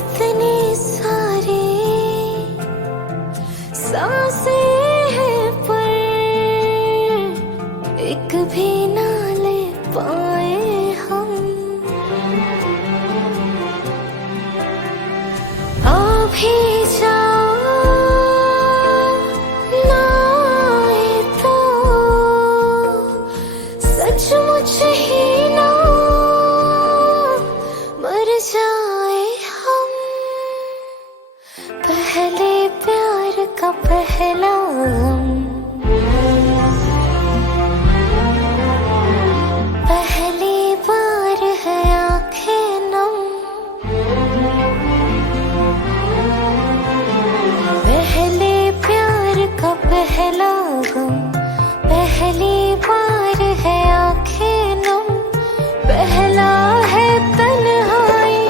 इतनी सारी सांसें हैं पर एक भी ना ले पाए हम। आ भी जाओ ना आए तो सचमुच ही ना मर जाए हम। पहले प्यार का पहला गम, पहली बार है आंखें नम। पहले प्यार का पहला गम, पहली बार है आंखें नम। पहला है तन्हाई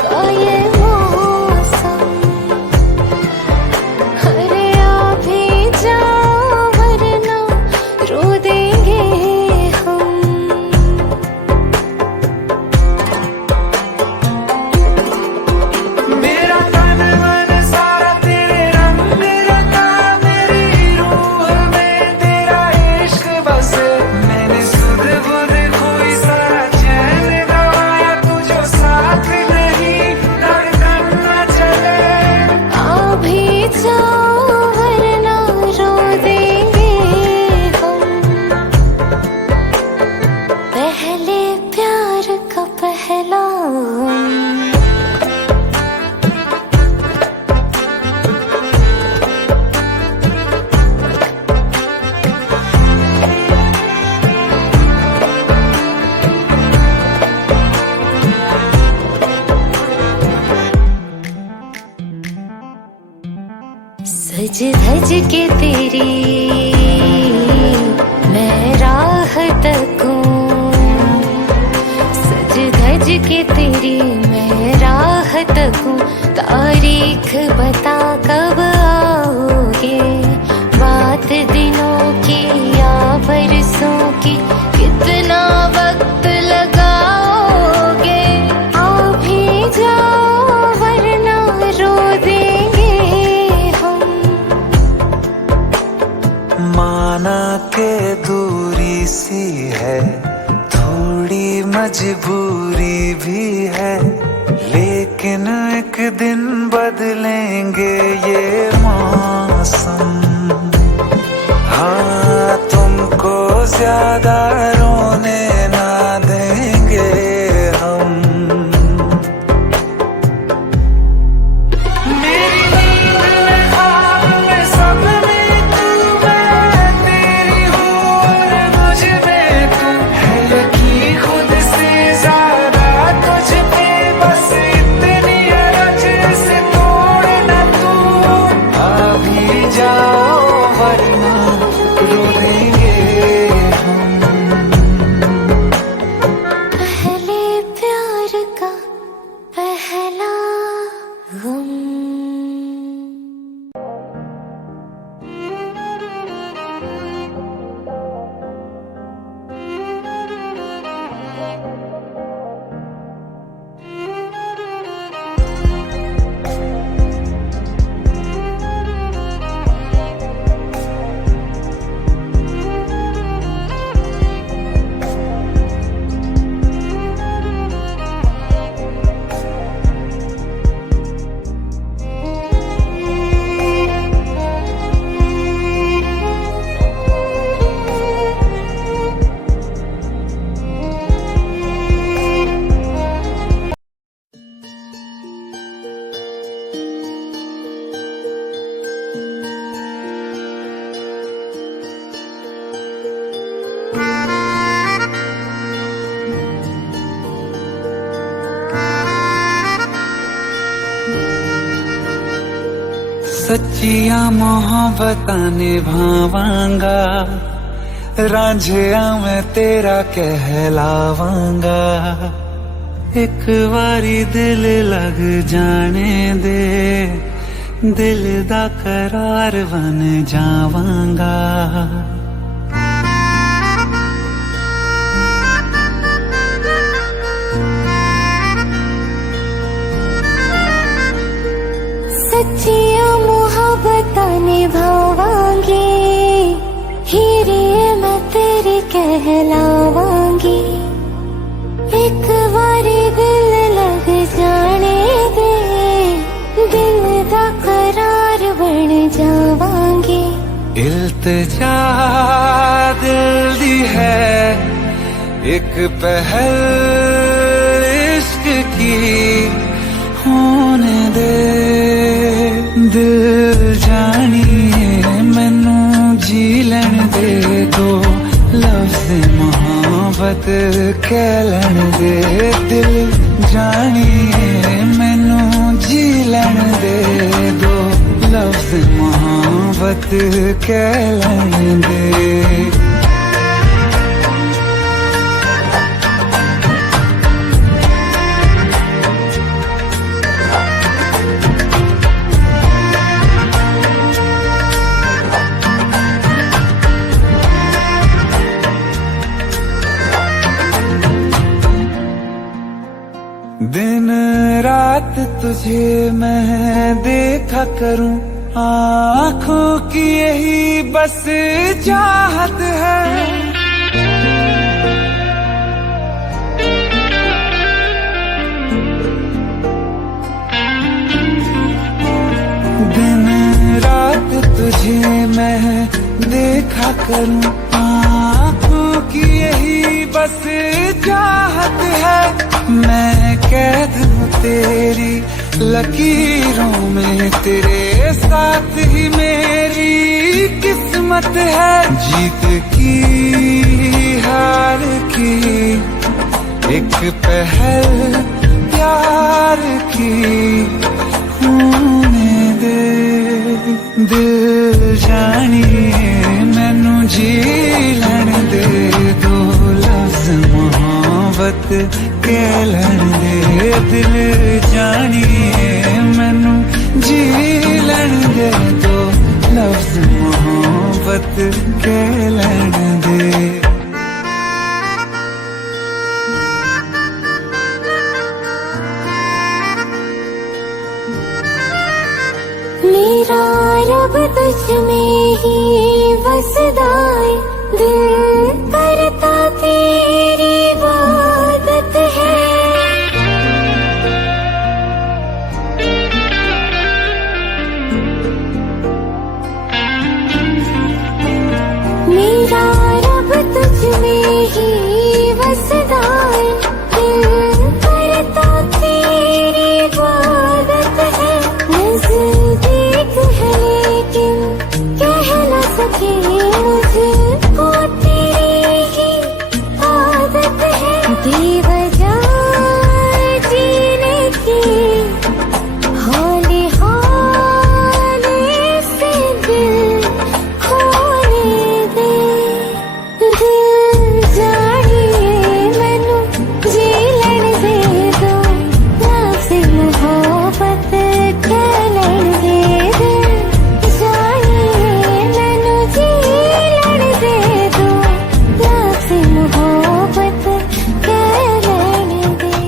का ये मौसम। अरे आ भी जाओ वरना रो देंगे हम। मेरा तन मन सारा तेरे रंग रंगा, मेरी रूह में तेरा इश्क बसे। मैंने सुध बुध खोई सारा चैन गवाया, तुझो साथ नहीं धड़कन न चले। आ भी जाओ वरना रो देंगे हम। पहले प्यार का पहला गम। सज धज के तेरी मैं राह तकूं। सज धज के तेरी मैं राह तकूं। तारीख बता कब आओगे, बात दिनों की या बरसों की, कितना वक्त लगाओगे। आ भी जाओ वरना रो देंगे हम। माना के दूरी सी है, थोड़ी मजबूरी भी है, लेकिन एक दिन बदलेंगे ये मौसम। हाँ, तुमको ज्यादा रोने ना देंगे हम। मेरी नींद में ख्वाब में सब में तू, मैं तेरी हूँ और मुझ में तू है। यकीन खुद से ज्यादा तुझ पे, बस इतनी अरज से तोड़ न तू। आ भी जाओ वरना रो देंगे हम। पहले प्यार का पहला गम। सच्चिया मोहब्बत निभावांगा, रांझिया मैं तेरा कहलावांगा। एक बारी दिल लग जाने दे, दिल दा करार बन जावांगा। इल्तिजा दिल दी है एक पहल इश्क की होने दे दिल जानिए मैनू जी लैन दे दो लफ्ज़ मोहब्बत कह लैन दे दिल जानिए मैनू जी लैन दे दो लफ्ज़ मोहब्बत कह लैन दे दिन रात तुझे मैं देखा करूं आँखों की यही बस चाहत है दिन रात तुझे मैं देखा करूं आँखों की यही बस चाहत है मैं कैद हूँ तेरी लकीरों में तेरे साथ ही मेरी किस्मत है जीत की हार की एक पहल प्यार की होने दे दिल जानिए मैनू जी लैन दे दो लफ्ज़ मोहब्बत कह लैन दे दिल जानिए मैनू जी लैन दे दो लफ्ज़ मोहब्बत कह लैन दे मेरा रब तुझ में ही बसदा है दिल करता तेरी इबादत है मेरा रब तुझ में ही बसदा है दिल करता तेरी इबादत है नज़दीक है लेकिन कह न सके मुझको तेरी ही आदत है बेवजह जीने की हौले हौले से दिल खोने दे दिल जानिए मैनू जी लैन दे दो लफ्ज़ मोहब्बत कह लैन दे दिल जानिए मैनू जी लैन दे दो लफ्ज़ मोहब्बत कह लैन दे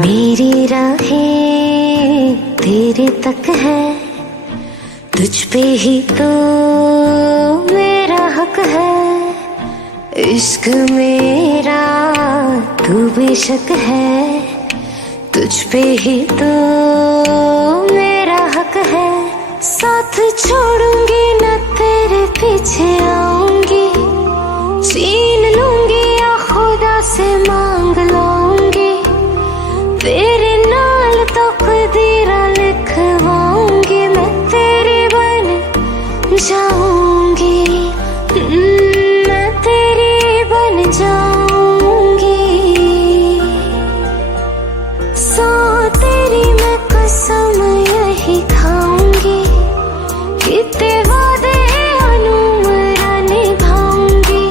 मेरी राहें तेरे तक है तुझ पे ही तो मेरा हक है इश्क मेरा तू बेशक है तुझ पे ही तो मेरा हक है साथ छोड़ूंगी न तेरे पीछे आऊंगी छीन लूंगी या खुदा से मांग लूंगी तेरे नाल तो खुद जाऊंगी। सौ तेरी मैं कसम यही खाऊंगी, कितने वादे अनुमरा निभाऊंगी।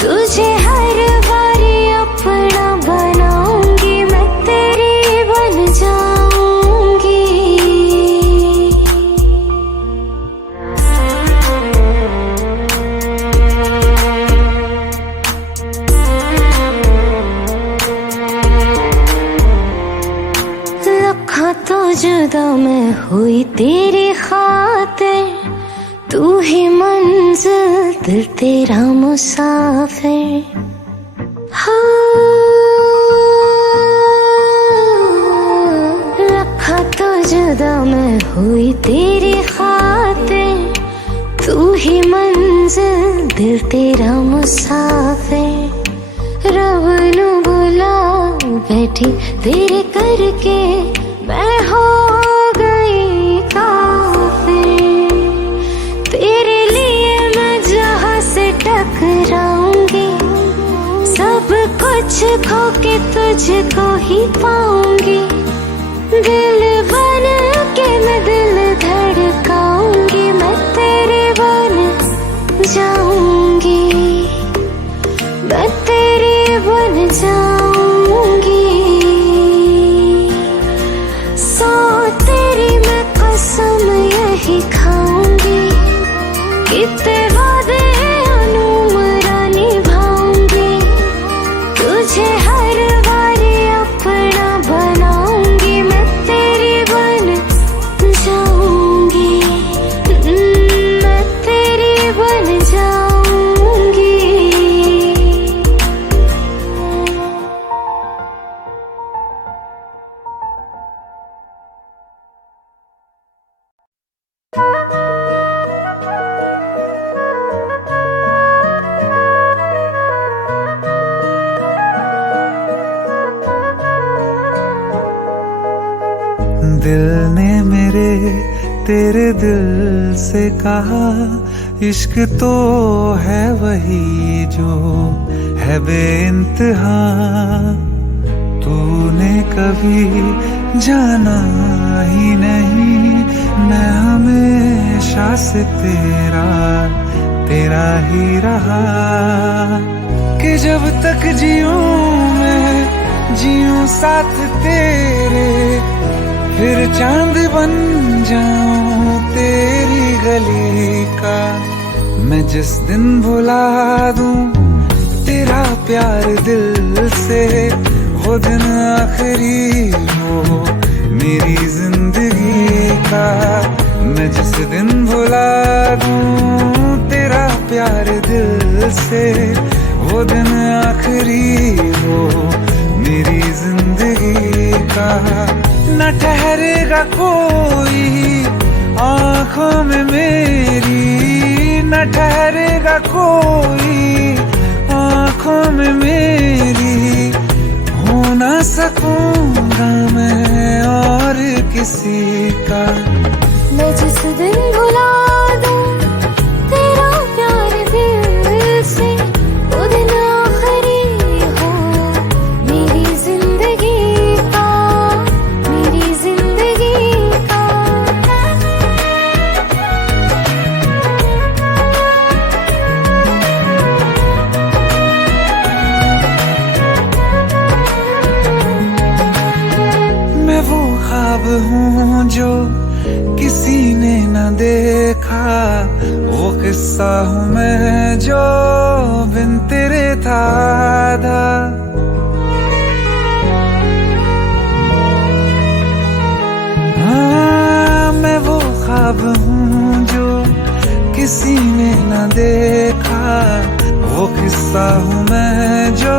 तुझे हर बारी अपना बनाऊंगी, मैं तेरी बन जाऊंगी। लखा तो जुदा मैं हुई तेरी खातिर, तू ही मंजिल दिल तेरा मुसाफिर। लखा तो जुदा मैं हुई तेरी खातिर, तू ही मंजिल दिल तेरा मुसाफिर। रब नू बुला बैठी तेरे करके, मैं हो गई काफिर। तेरे लिए मैं जहां से टकराऊंगी, सब कुछ खो के तुझको ही पाऊंगी। दिल बन के मैं दिल धड़काऊंगी, मैं तेरे बन जाऊंगी, मैं तेरी बन जाऊंगी। सौ तेरी मैं कसम यही खाऊंगी, कितने वादे अनुमरा निभाऊंगी। तुझे हर बारी अपना बनाऊंगी, मैं तेरी बन जाऊंगी, मैं तेरी बन जाऊंगी। दिल ने मेरे तेरे दिल से कहा, इश्क तो है वही जो है बेइंतहा। तूने कभी जाना ही नहीं, मैं हमेशा से तेरा तेरा ही रहा। कि जब तक जीऊं मैं जीऊं साथ तेरे, फिर चांद बन जाऊं तेरी गली का। मैं जिस दिन भुला दूं तेरा प्यार दिल से, वो दिन आखिरी हो मेरी जिंदगी का। मैं जिस दिन भुला दूं तेरा प्यार दिल से, वो दिन आखिरी हो मेरी जिंदगी का। न ठहरेगा कोई आँखों में मेरी, न ठहरेगा कोई आँखों में मेरी। हो ना सकूंगा मैं और किसी का। मैं जिस दिन भुला दूं तेरा प्यार दिल से, वो दिन आखिरी हो मेरी जिंदगी का, मेरी जिंदगी का। मैं वो ख्वाब हूँ जो किसी ने न देखा, वो किस्सा हूँ मैं जो बिन तेरे था आधा। हाँ, मैं वो ख्वाब हूँ जो किसी ने न देखा, वो किस्सा हूँ मैं जो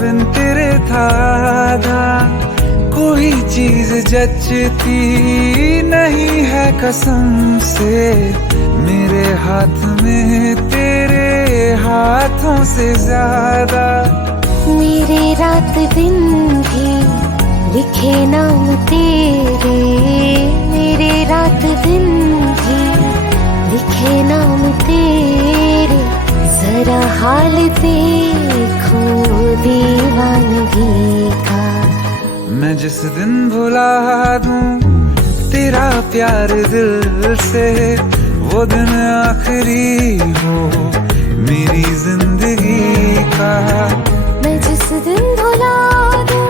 बिन तेरे था आधा। कोई चीज जचती नहीं है कसम से, मेरे हाथ में तेरे हाथों से ज्यादा। मेरे रात दिन भी लिखे नाम तेरे, मेरे रात दिन भी लिखे नाम तेरे। जरा हाल देखो दीवानगी का। मैं जिस दिन भुला दूं तेरा प्यार दिल से, वो दिन आखिरी हो मेरी जिंदगी का। मैं जिस दिन भुला दूं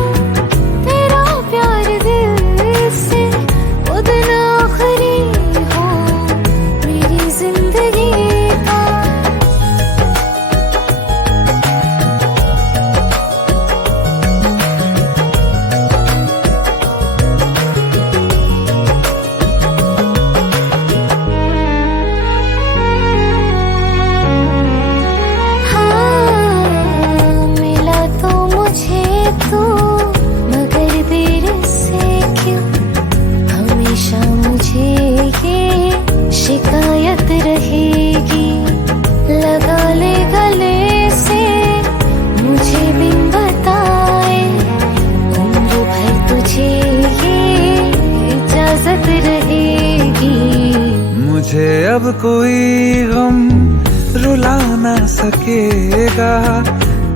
तेरा प्यार दिल से, वो दिन आखिरी हो मेरी जिंदगी का। तो मगर देर से क्यों हमेशा मुझे ये शिकायत रहेगी। लगा ले गले से मुझे बिन बताए, उम्र भर तुझे ये इजाजत रहेगी। मुझे अब कोई गम रुला ना सकेगा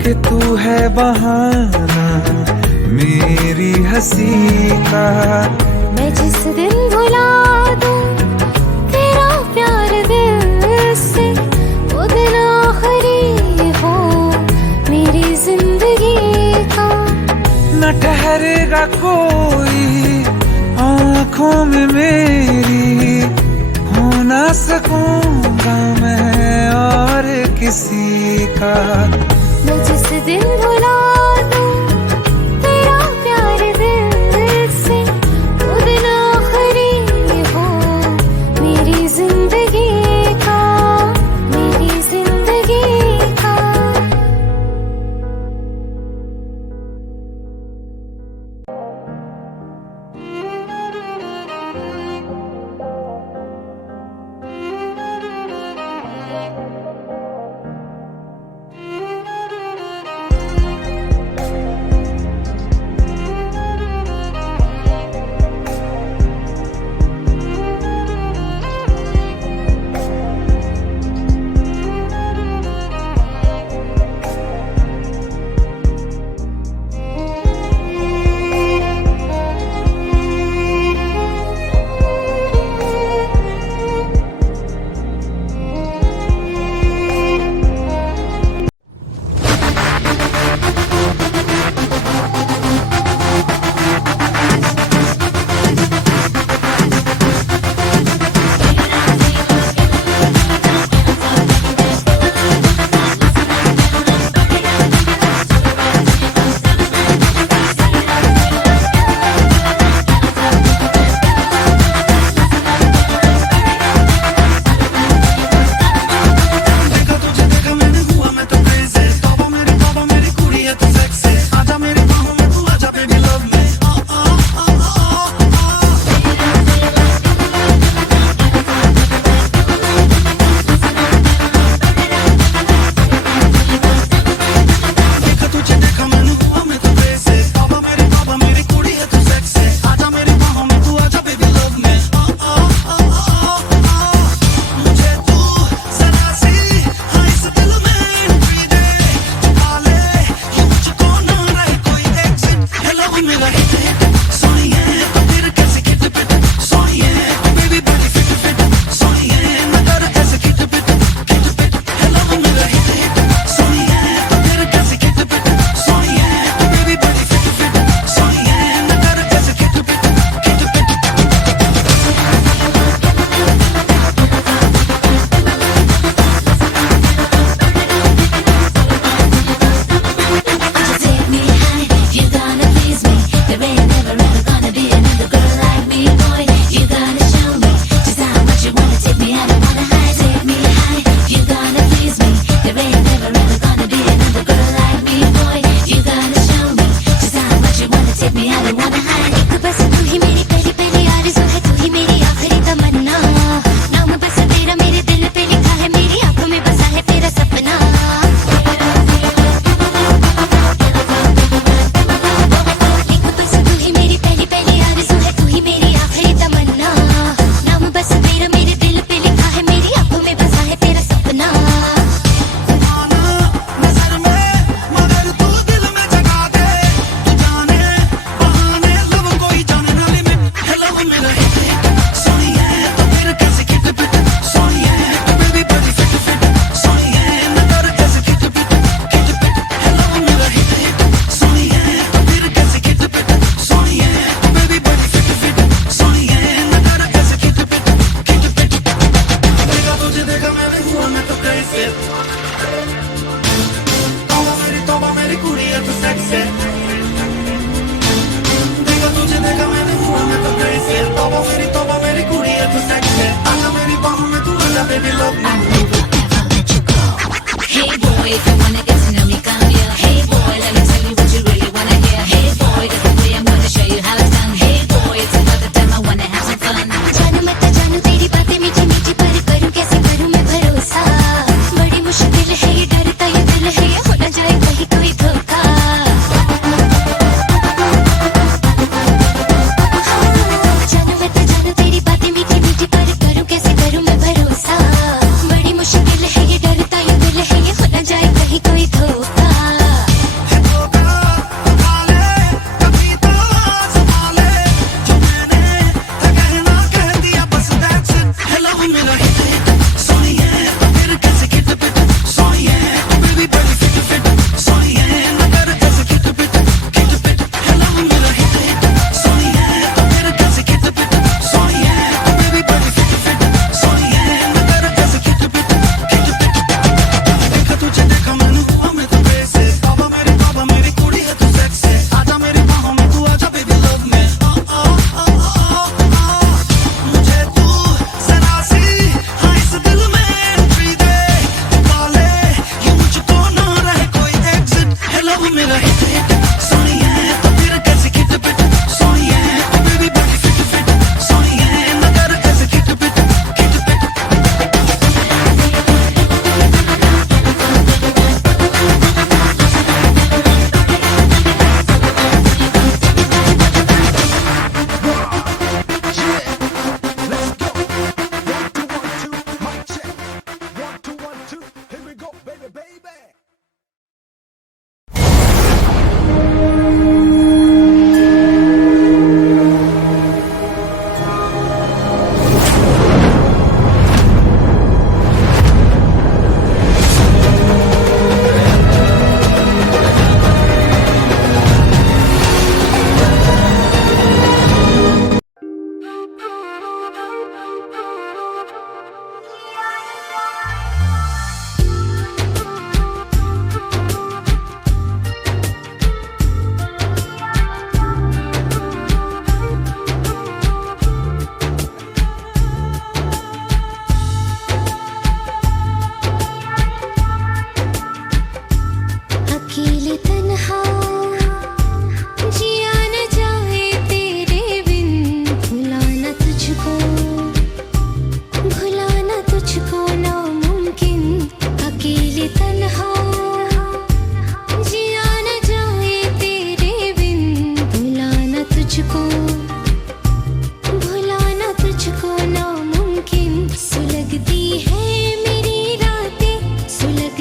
कि तू है बहाना मेरी हंसी का। मैं जिस दिन भुला दूं तेरा प्यार दिल से, वो दिन आखिरी हो मेरी जिंदगी का। न ठहरेगा कोई आँखों में मेरी, हो ना सकूंगा मैं और किसी का। मैं जिस दिन भुला दूं तेरा प्यार दिल से, वो दिन आखिरी हो मेरी जिंदगी का, मेरी जिंदगी का।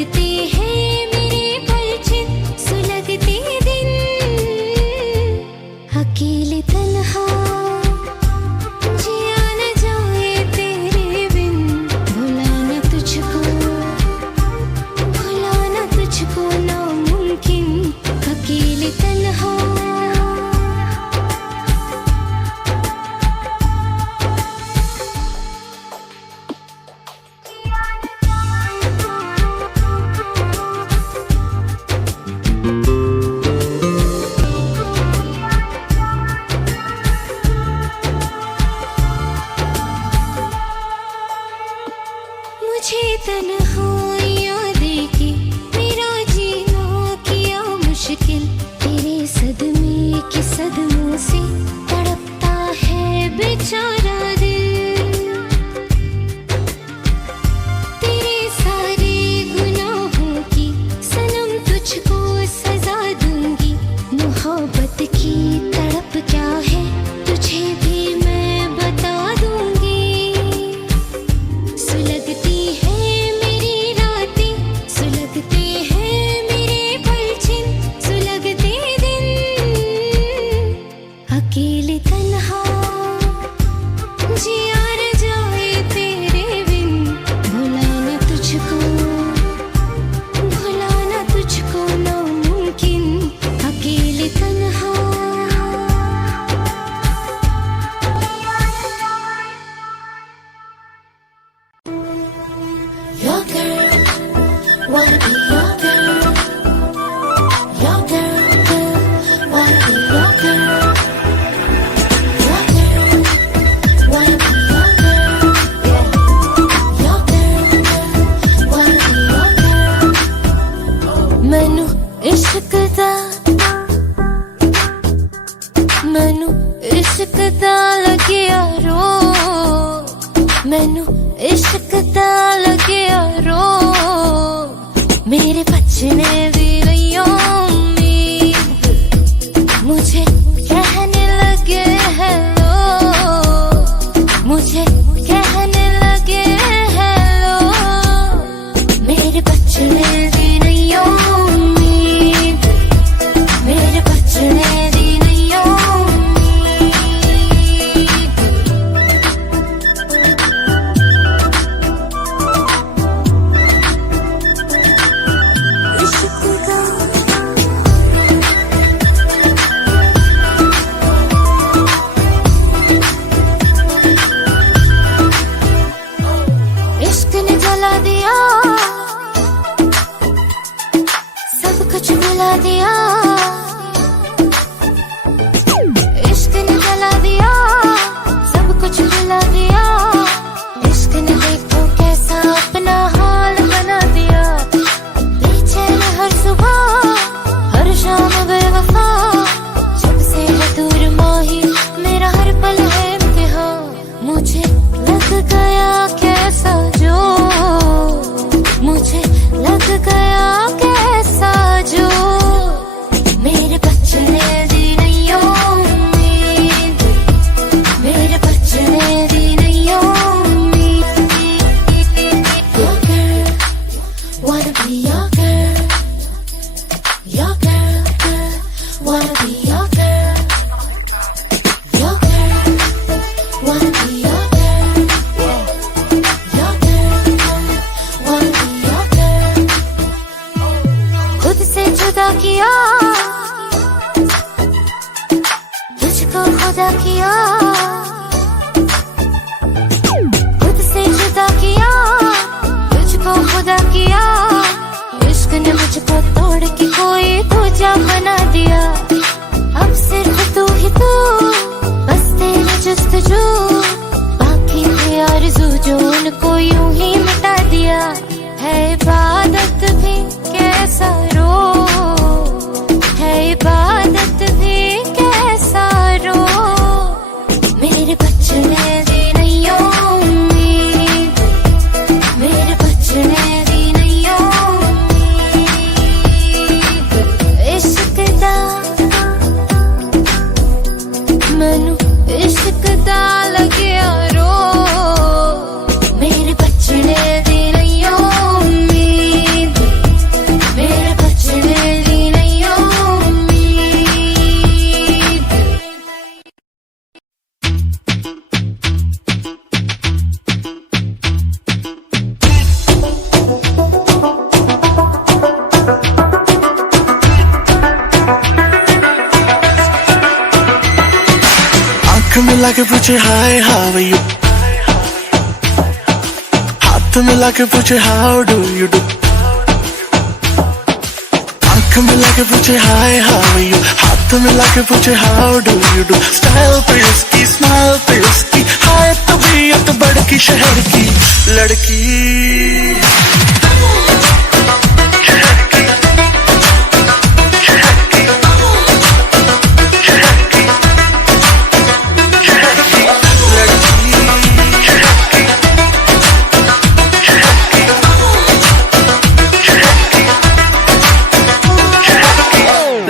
सुलगते हैं मेरे पलछिन सुलगते दिन अकेले तन्हा जिया न जाए तेरे बिन भुलाना तुझको नामुमकिन अकेले तन्हा मुझे तन्हाइयाँ देके मेरा जीना किया मुश्किल तेरे सदमे के सदमों से तड़पता है बेचारा दिल तेरे सारे गुनाहों की सनम तुझको सजा दूंगी मोहब्बत की तड़प क्या है तुझे भी मैं बता दूंगी सुलगती है मेरी रातें सुलगते हैं मेरे पलछिन सुलगते दिन अकेले तन्हा जिया न जाए तेरे बिन भुलाना तुझको नामुमकिन अकेले तन्हा Your girl, wanna be your girl. Your girl, wanna be your girl. Your girl, wanna be your girl. Your girl, wanna be your girl. मैनू इश्क दा लगिया रो मैनू इश्क दा लगिया रो मेरे बचने दी रहियो उम्मीद मुझे कहने लगे हेलो मुझे कहने लगे हेलो मेरे बचने दी रहियो उम्मीद मेरे बचने दी रहियो इश्क ने जला दिया सब कुछ भुला दिया इश्क ने जला दिया सब कुछ भुला दिया इश्क ने देखो कैसा अपना हाल बना दिया बेचैन हर सुबह हर शाम बेवफा जब से है दूर माही मेरा हर पल है इम्तिहान मुझे लग गया कैसा जो मुझे लग गया कैसा जो मेरे बचने दी नहीं उम्मीद मेरे बचने दी नहीं उम्मीद Your girl, wanna be your girl. Your girl, wanna be your girl. Your girl, wanna be your girl. Your girl, wanna be your girl. खुद से जुदा किया तुझको खुदा किया खुद से जुदा किया तुझको खुदा किया इश्क ने मुझको तोड़ के कोई दूजा बना दिया अब सिर्फ तू ही तू बस तेरी जस्तजू बाकी थे आरज़ू जो उनको यूं ही मिटा दिया है इबादत भी कैसा रो है इबादत भी कैसा रो मेरे बचने दी नहीं उम्मीद मेरे बचने दी नहीं उम्मीद इश्क दा मैनू इश्क दा लग पूछे हाय हाउ यू, हाथ मिला के पूछे हाउ डू यू डू, आंख मिला के पूछे हाय हाउ यू, हाथ मिला के पूछे how do you do. Style पे उसकी, स्माइल पे उसकी, हाय तबीयत बड़की शहर की लड़की।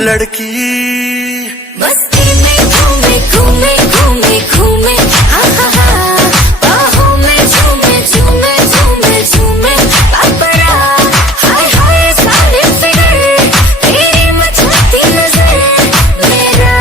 लड़की मस्ती में घूमे घूमे घूमे घूमे, हा हा हा, बाहों में झूमे झूमे झूमे झूमे, पापड़ा हाय हाय सारे फिगर, तेरी मचलती नजर, मेरा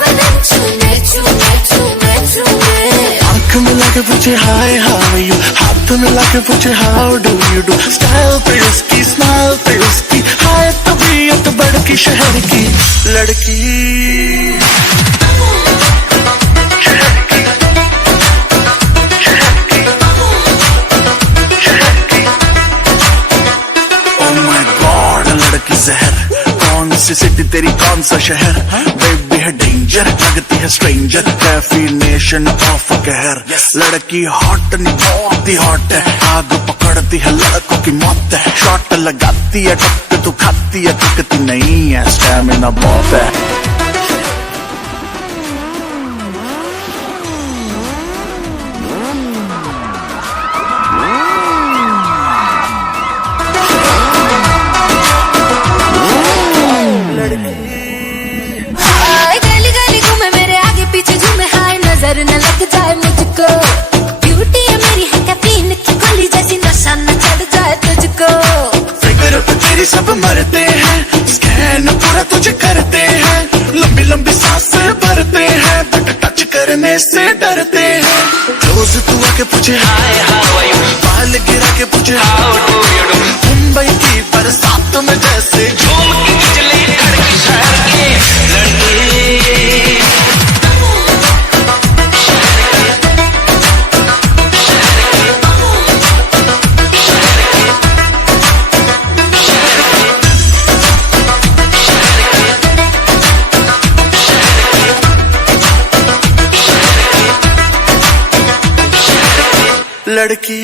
बदन चूमे चूमे चूमे चूमे। आंख मिला के पूछे हाय हाउ यू, हाथ मिला के पूछे how do you do. Style पे उसकी, स्माइल पे उसकी, हाय तबीयत बड़की शहर की लड़की। Oh my God, लड़की जहर, कौन सी सिटी तेरी कौन सा शहर, बेबी है डेंजर, लगती है स्ट्रेंजर, डेफिनेशन ऑफ कहर। लड़की हॉट नहीं बहुत ही हॉट है, आग पकड़ती है लड़कों की मौत है, शॉट लगाती है टक्कर तू खाती है, टकती नहीं है, स्टैमिना बहुत है। हाय गली गली घूमे मेरे आगे पीछे झूमे, हाय नजर न लग जाए मुझको, ब्यूटी है मेरी है कैफीन की गोली जैसी, नशा न चढ़ जाए तुझको। फिगर पे तेरी सब मरते हैं, स्कैन पूरा तुझे करते हैं, लंबी लंबी सांसें भरते हैं, बट टच करने से डरते हैं। रोज तू आके पूछे हाय हाउ आर यू, बाल गिरा के पूछे how do you do. Mumbai की बरसात में जैसे झूम के चले लड़की शहर की लड़की। लड़की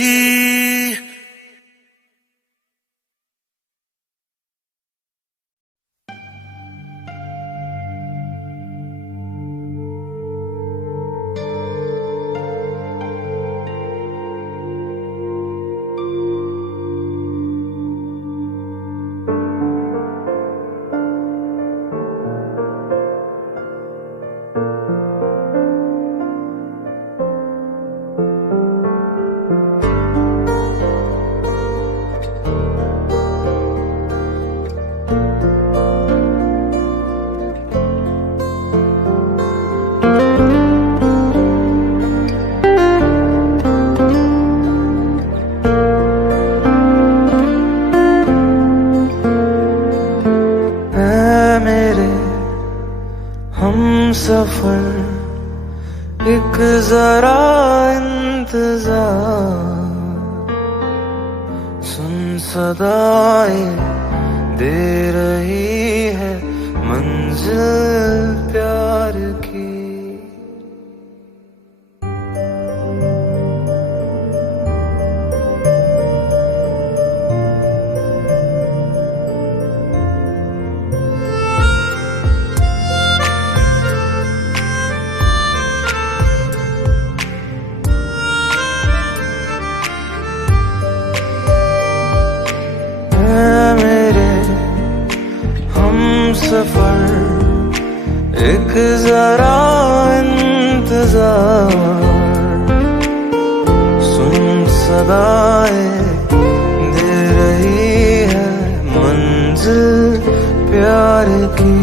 सफर एक जरा इंतजार, सुन सदाएं दे रही है मंजिल प्यार की। सफर एक जरा इंतजार, सुन सदाएं दे रही है मंजिल प्यार की।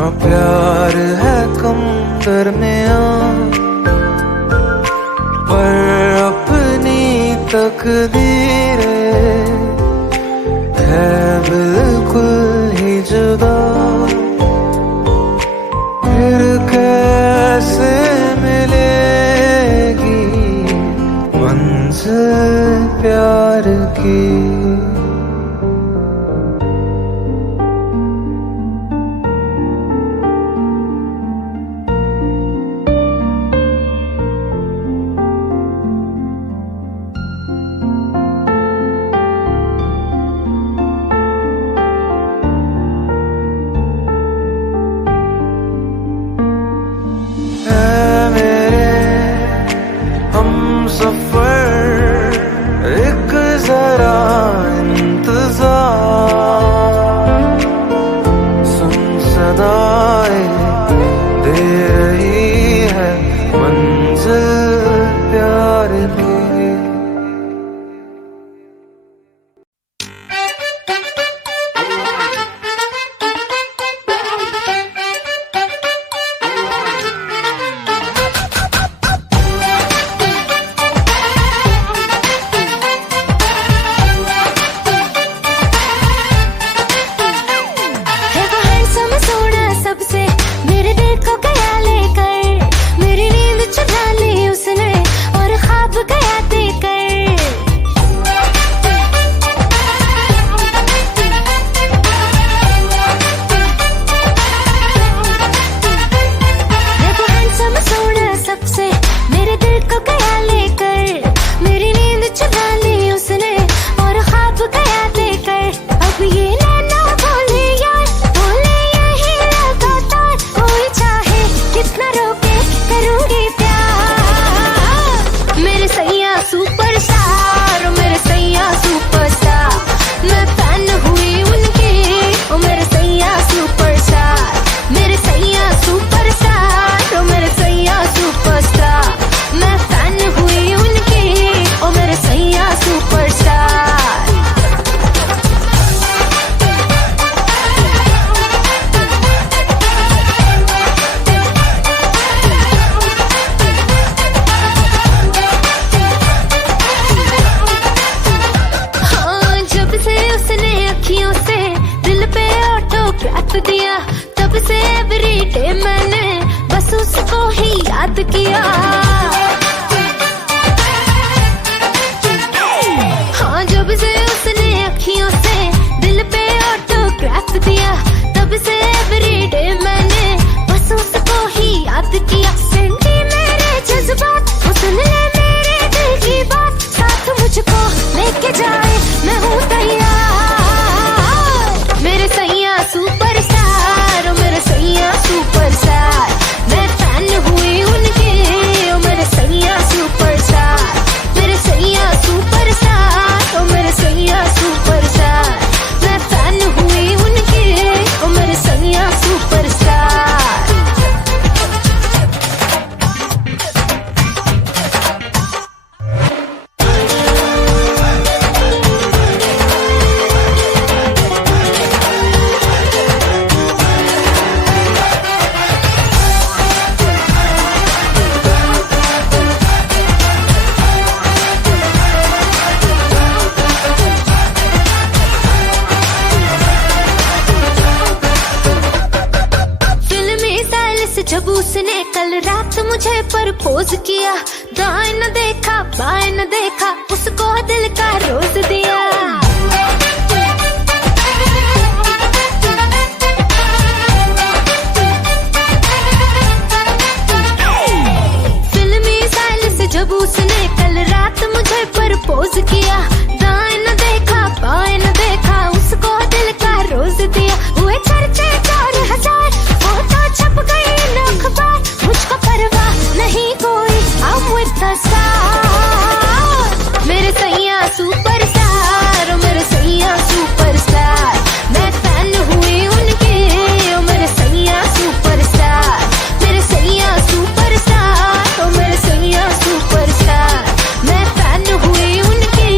ना प्यार है कम दरमियां, पर अपनी तकदीर है बिल्कुल ही जुदा। फिर कैसे मिलेगी मंजिल प्यार की। जब उसने कल रात मुझे प्रपोज किया, दाएं न देखा बाएं न देखा, उसको दिल का रोज दिया। फिल्मी स्टाइल से जब उसने कल रात मुझे प्रपोज किया, दाएं न देखा बाएं न देखा, उसको दिल का रोज दिया। हुए चर्चे 4000, फोटो छप गई अखबार, मुझको परवाह नहीं कोई, I'm with the star। मेरे सैया सुपरस्टार, मेरे सैया सुपरस्टार, मैं फैन हुई उनकी, मेरे सैया सुपरस्टार, मेरे सैया सुपरस्टार, मेरे सैया सुपरस्टार, मैं फैन हुई उनकी,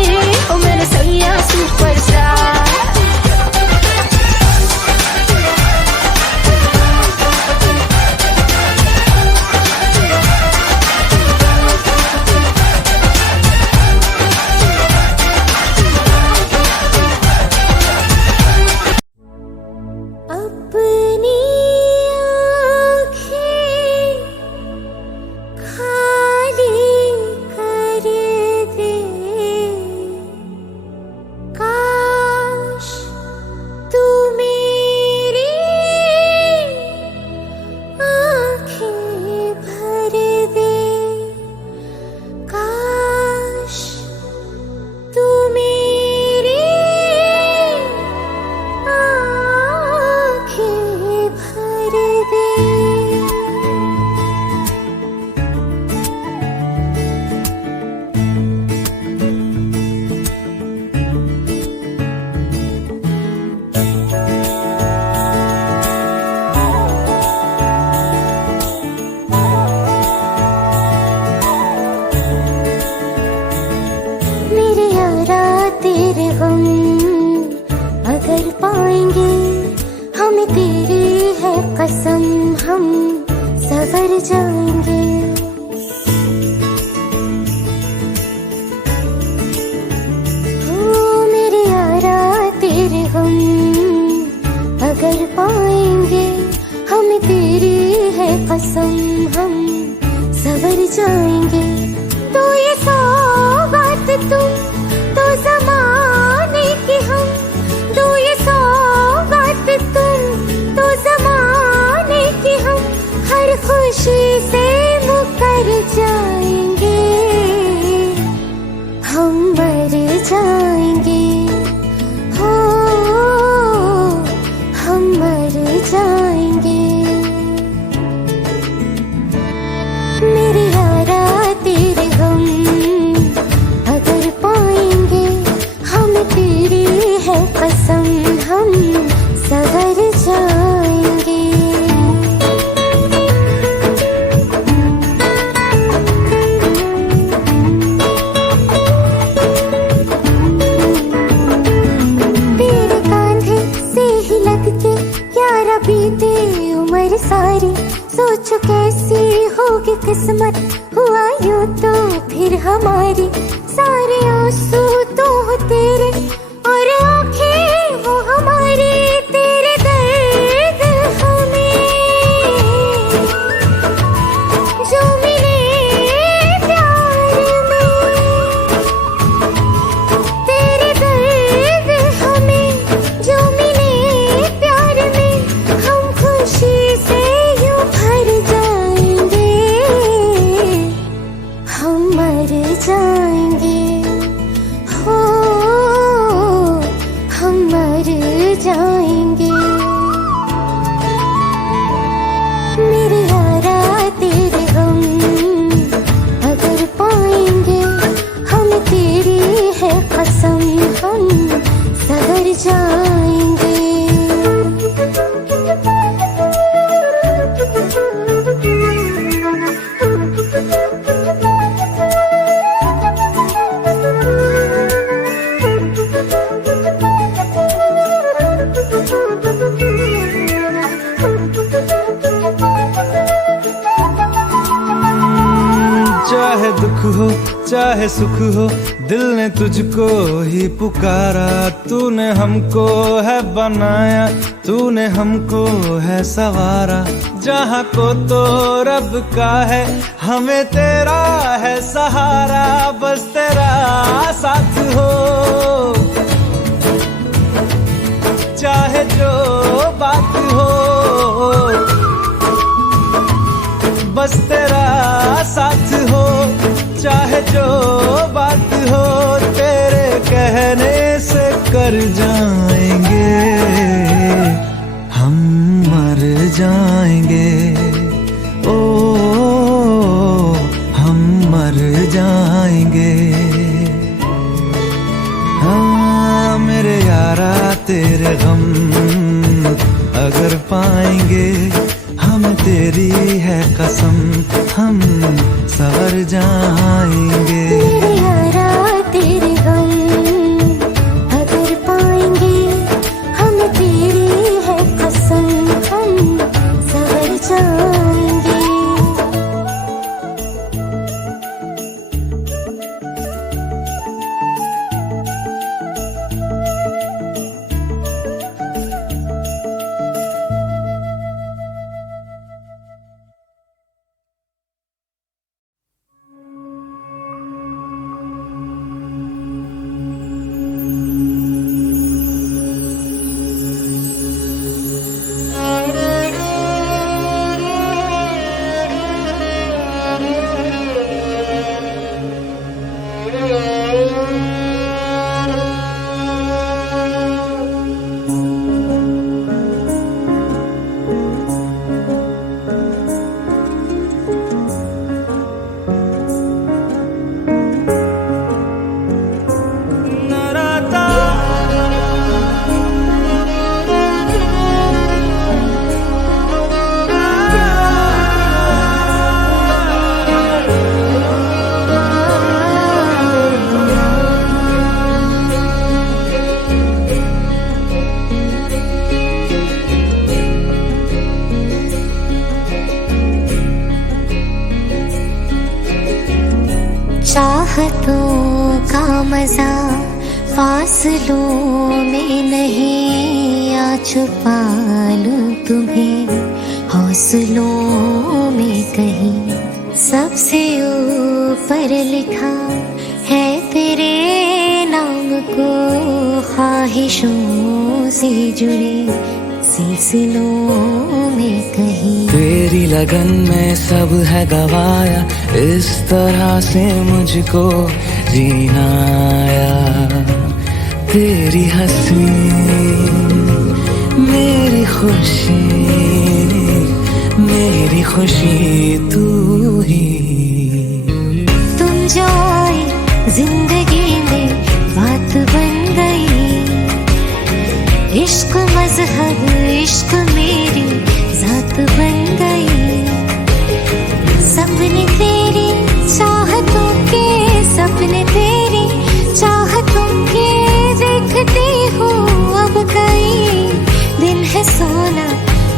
सवर जाएंगे। ओ मेरे यारा तेरे हम अगर पाएंगे, हमें तेरी है कसम, हम सवर जाएंगे। तो ये सौगात तुम तो ज़माने की हम, तो ये सौगात तुम तो ज़माने की हम, हर खुशी से मुकर जाएंगे, हम मर जाएंगे। हो हम मर जाएंगे। मेरे यारा तेरे हम अगर पाएंगे, हम तेरी है कसम, हम सवर जाएंगे। तेरे कांधे से ही लगके यारा बीते उम्र सारी, सोचो कैसी होगी किस्मत, हुआ यूं तो फिर हमारी। सारे आंसू तो हो तेरे और आंखें वो हमारी, तेरे दर्द हमें जो मिले प्यार में, तेरे दर्द हमें जो मिले प्यार में, हम खुशी से यूं भर जाएंगे, हम मर जाएंगे। हो हम मर जाएंगे। मेरे यारा तेरे हम अगर पाएंगे, हम तेरी है कसम, हम सवर जाएंगे। चाहे दुख हो चाहे सुख हो, दिल ने तुझको ही पुकारा। तूने हमको है बनाया, तूने हमको है सवारा। जहाँ को तो रब का है, हमें तेरा है सहारा। बस तेरा साथ हो, चाहे जो बात हो, बस तेरा साथ हो, चाहे जो बात हो। तेरे कहने से कर जाएंगे, हम मर जाएंगे। ओ हम मर जाएंगे। हाँ मेरे यारा तेरे गम अगर पाएंगे, हम तेरी है कसम, हम सवर जाएंगे। मेरे यारा तेरे गम अगर पाएंगे, हम तेरी है कसम, हम सवर जाएंगे। चाहतों का मजा फासलों में नहीं, आ छुपा लूं तुम्हें हौसलों में कहीं। सबसे ऊपर लिखा है तेरे नाम को, ख्वाहिशों से जुड़े सिलसिलों में कहीं। तेरी लगन में सब है गवाया, इस तरह से मुझको जीना आया। तेरी हंसी मेरी खुशी तू ही। तुम जो आए जिंदगी में बात बन गई, इश्क मजहब इश्क मेरी जात बन गई। सपने तेरी चाहतों के, सपने तेरी चाहतों के देखती हूँ अब कई। दिन है सोना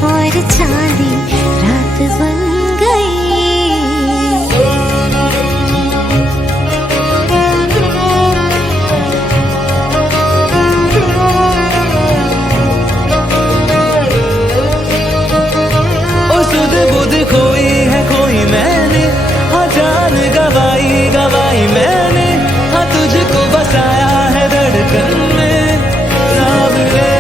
और चांदी रात बन गई। खोई है कोई मैंने, हाँ जान गवाई मैंने, हाँ तुझको बसाया है धड़कन में। सावरे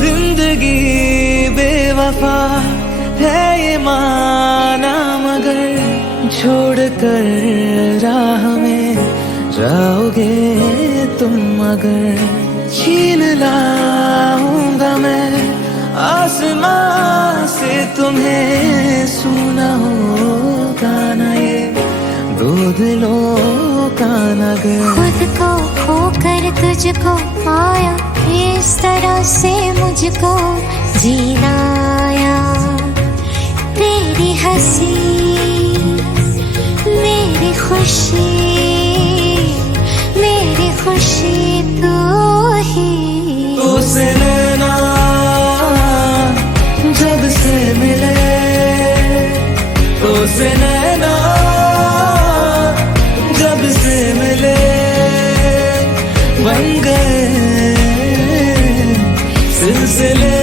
जिंदगी बेवफा है ये माना, मगर छोड़ कर राह में जाओगे तुम अगर। छीन लाऊंगा मैं आसमां से तुम्हें, सुना होगा ना ये दो दिलों का नगर। खुद को खोकर तुझको पाया, इस तरह से मुझको जीना आया। तेरी हंसी मेरी खुशी तू ही। तो से नैना जब से मिले, तो से नैना जब से मिले, बन गए सिलसिले।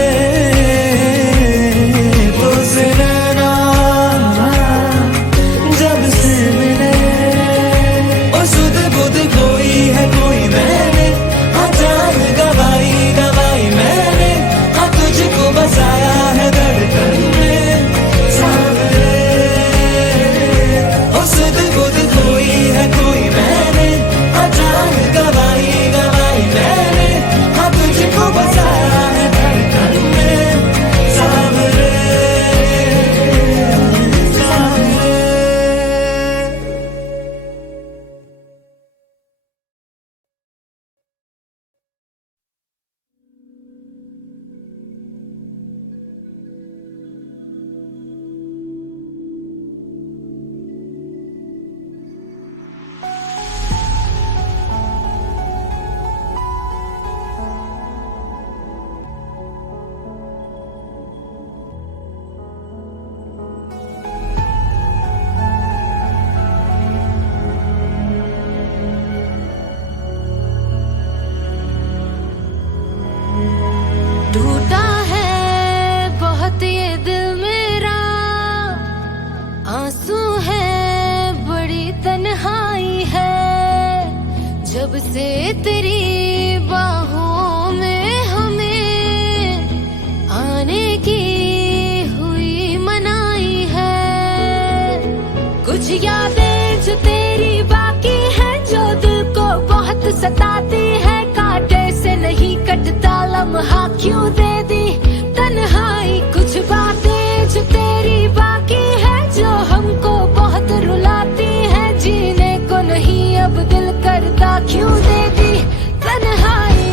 तो से नैना जब से मिले, और सुध बुध कोई है कोई मैंने, हाँ जान गवाई मैंने, हाँ तुझको बसाया है धड़कन में। सावरे और सुध बुध कोई है कोई मैंने, हाँ जान गवाई मैंने, हाँ तुझको बसाया है धड़कन में। सावरे टूटा है बहुत ये दिल मेरा, आंसू है बड़ी तन्हाई है। जब से तेरी बाहों में हमें आने की हुई मनाई है। कुछ यादें जो तेरी बाकी है, जो दिल को बहुत सताती है। कांटे से नहीं कटता लम्हा क्यों दे दी तन्हाई। कुछ बातें जो तेरी बाकी है, जो हमको बहुत रुलाती है। जीने को नहीं अब दिल करता, क्यों दे दी तन्हाई।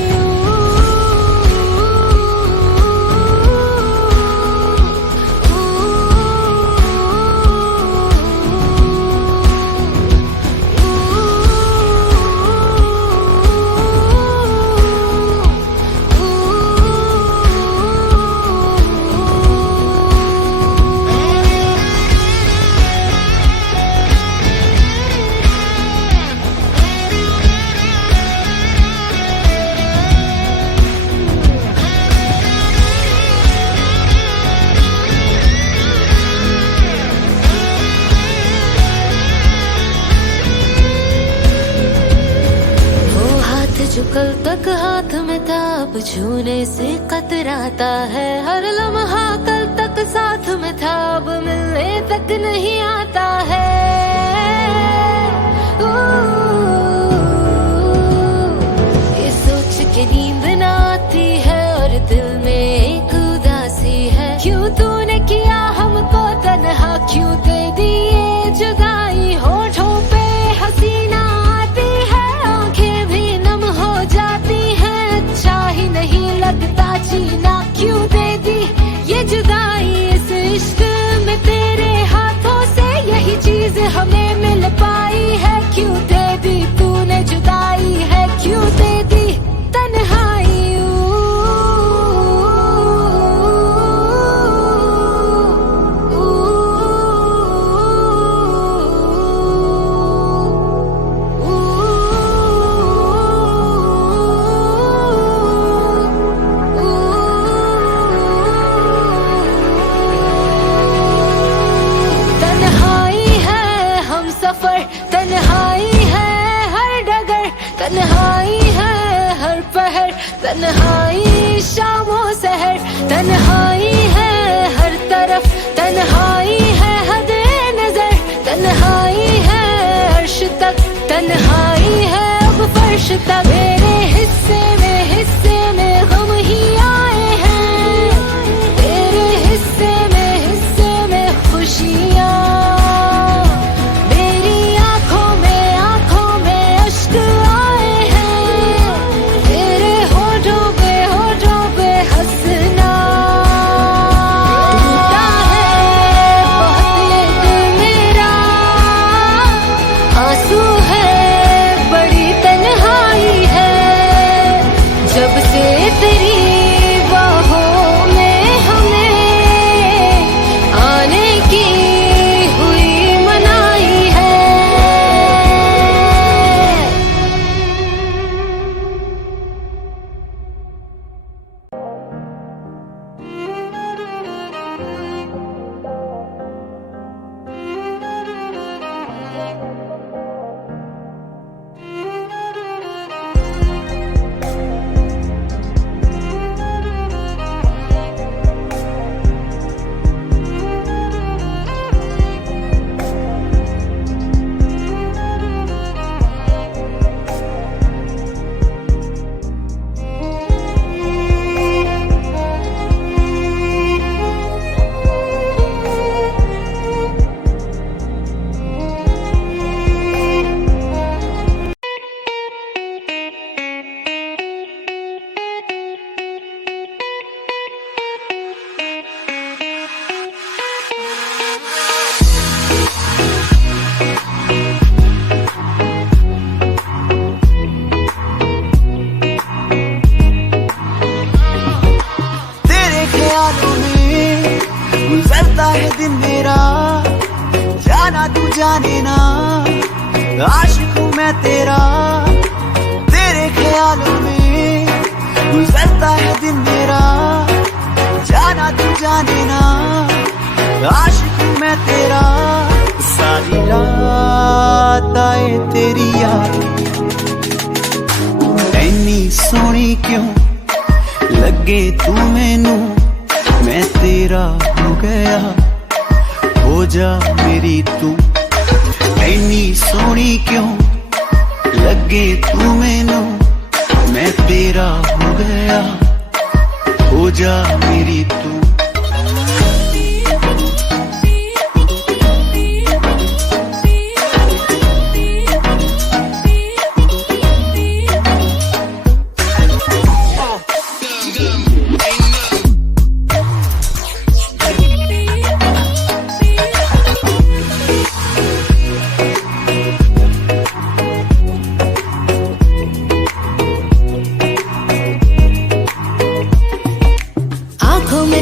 हाथ में था अब छूने से कतराता है, हर लम्हा कल तक साथ में था अब मिलने तक नहीं आता है। ये सोच के नींद ना आती है और दिल में एक उदासी है, क्यों तूने किया हमको तन्हा, क्यों दे दी ये जुदाई। होठों पे हसीना आती है, आंखें भी नम हो जाती हैं, अच्छा ही नहीं लगता जीना, क्यों दे दी ये जुदाई। इस इश्क में तेरे हाथों से यही चीज हमें मिल पाई है, क्यों दे दी तूने जुदाई है, क्यों दे दी तन्हाई। तन्हाई है हर डगर, तन्हाई है हर पहर, तन्हाई शामों सहर, तन्हाई है हर तरफ, तन्हाई है हद नजर, तन्हाई है अर्श तक, तन्हाई है अब फर्श तक। मेरे हिस्से में गम ही आए हैं, तेरे हिस्से में खुशियाँ। गुजरता है दिन मेरा, जाना तू जाने ना, आशिक हूँ मैं तेरा। तेरे ख्यालों में गुजरता है दिन मेरा, जाना तू जाने ना, आशिक हूँ मैं तेरा। सारी रात आए तेरी याद, ऐनी सोनी क्यों लगे तू मैनू, मैं तेरा हो गया, हो जा मेरी तू। ऐनी सोनी क्यों लगे तू मैनू, मैं तेरा हो गया, हो जा मेरी तू।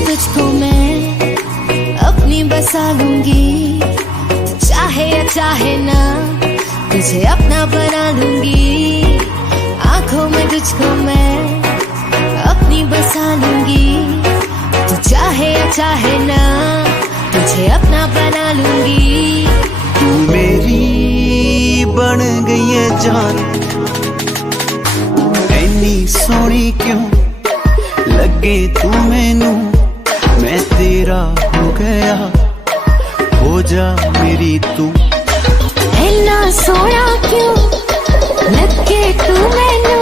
तुझको मैं अपनी बसा लूंगी, चाहे या चाहे ना तुझे अपना बना लूंगी। आंखों में तुझको मैं अपनी बसा लूंगी, तू चाहे या चाहे ना तुझे अपना बना लूंगी। तू मेरी बन गई है जान, ऐनी सोनी क्यों लगे तू मैनू, मैं तेरा हो गया, हो जा मेरी तू। इन्ना सोना क्यों लगे तू मैनू,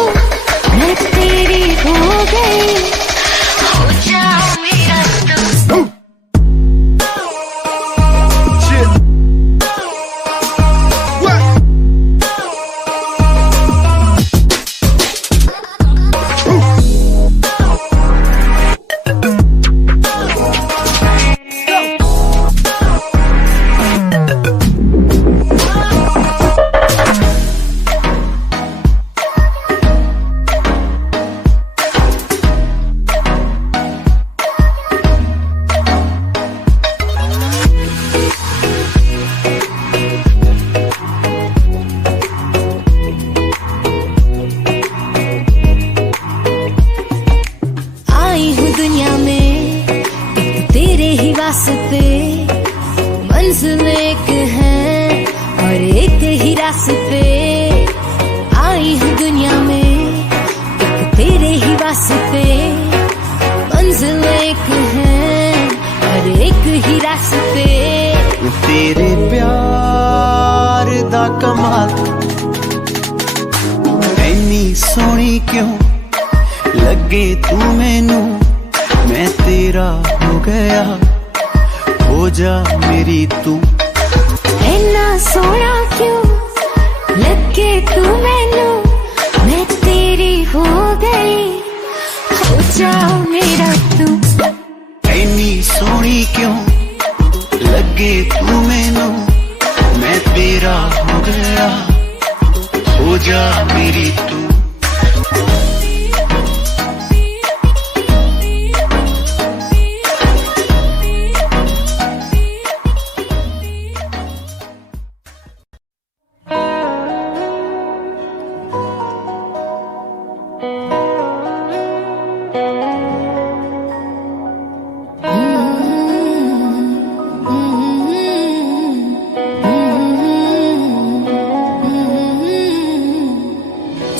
मैं तेरी हो गई, हो जा मेरा तू। दुनिया में एक तेरे ही वास्ते, मंजिल एक है और एक ही रास्ते। आई हूँ दुनिया में एक तेरे ही वास्ते, मंजिल एक है और एक ही रास्ते। तेरे प्यार दा कमाल इन्नी सोनी क्यों लगे तू मैनू, मैं तेरा हो गया, हो जा मेरी तू। इन्ना सोना क्यों लगे तू मैनू, मैं तेरी हो गई, हो जा मेरा तू। इन्नी सोनी क्यों लगे तू मैनू, मैं तेरा हो गया, हो जा मेरी तू।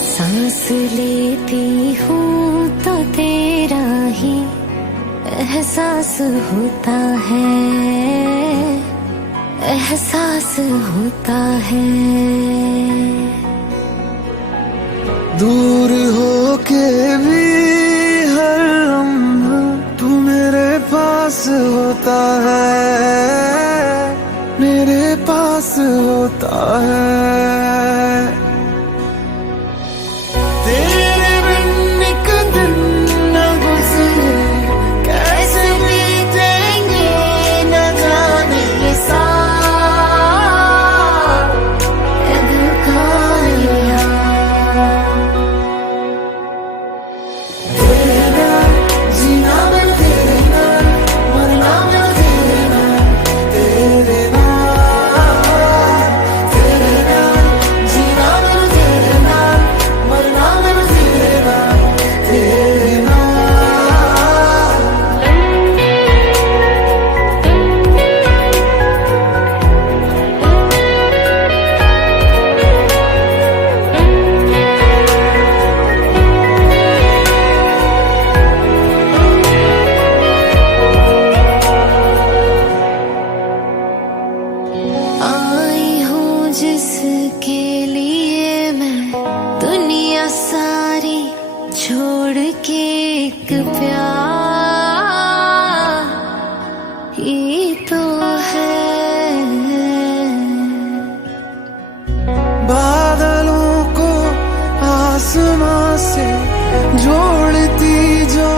सांस लेती हूँ तो तेरा ही एहसास होता है, एहसास होता है। दूर हो के भी हर लम्हा तू मेरे पास होता है, मेरे पास होता है। तेरे बिन एक दिन न गुजरे, कैसे बीतेंगे न जाने ये साल। जीना मैं तेरे नाल, मरना मैं तेरे नाल, तेरे नाल, तेरे नाल। जीना मैं तेरे नाल, मरना मैं तेरे नाल, तेरे नाल। आई हूँ जिसके लिए मैं दुनिया सारी छोड़ के, एक प्यार ये तो है। बादलों को आसमां से जोड़ती जो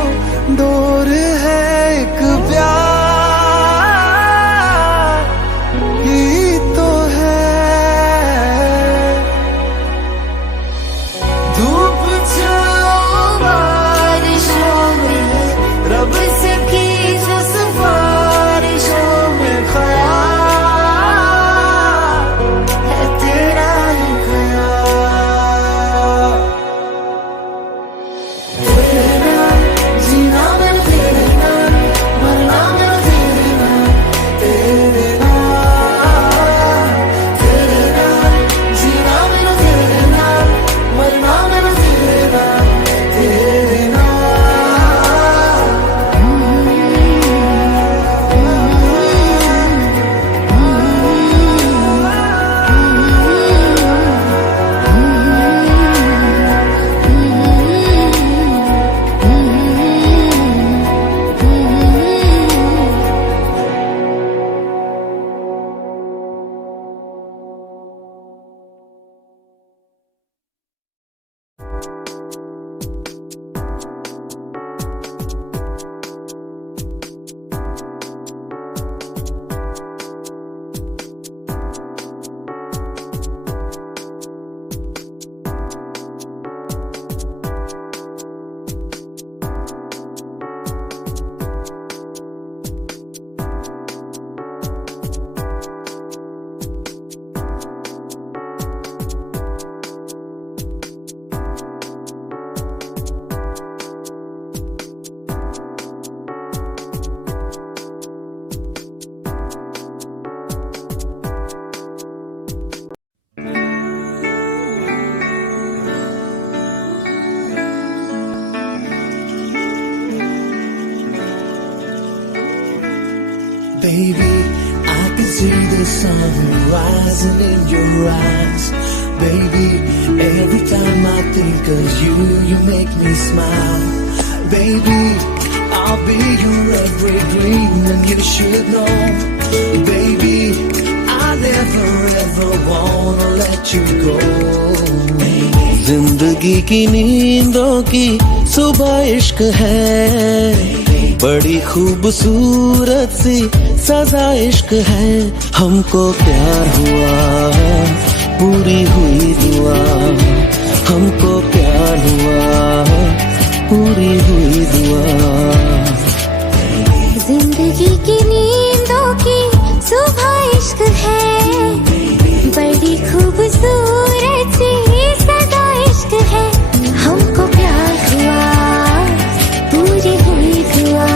डोर है, एक प्यार ही तो है। धूप छाँव बारिशों में, रब से की जो सिफारिशों में, ख्याल है तेरा ही ख्याल। तेरे नाल जीना मैं तेरे नाल, मरना मैं तेरे नाल, तेरे नाल, तेरे नाल। जीना मैं तेरे नाल, मरना मैं तेरे नाल, तेरे Baby, I can see the sun rising in your eyes. Baby, every time I think of you, you make me smile. Baby, I'll be your evergreen and you should know. Baby, I never ever wanna let you go. जिंदगी की नींदों की सुबह इश्क है, बड़ी खूबसूरत सी सजा इश्क है। हमको प्यार हुआ, पूरी हुई दुआ। हमको प्यार हुआ, पूरी हुई दुआ। जिंदगी की नींदों की सुबह इश्क है, बड़ी खूबसूरत सी सदा इश्क है। हमको प्यार हुआ, पूरी हुई दुआ।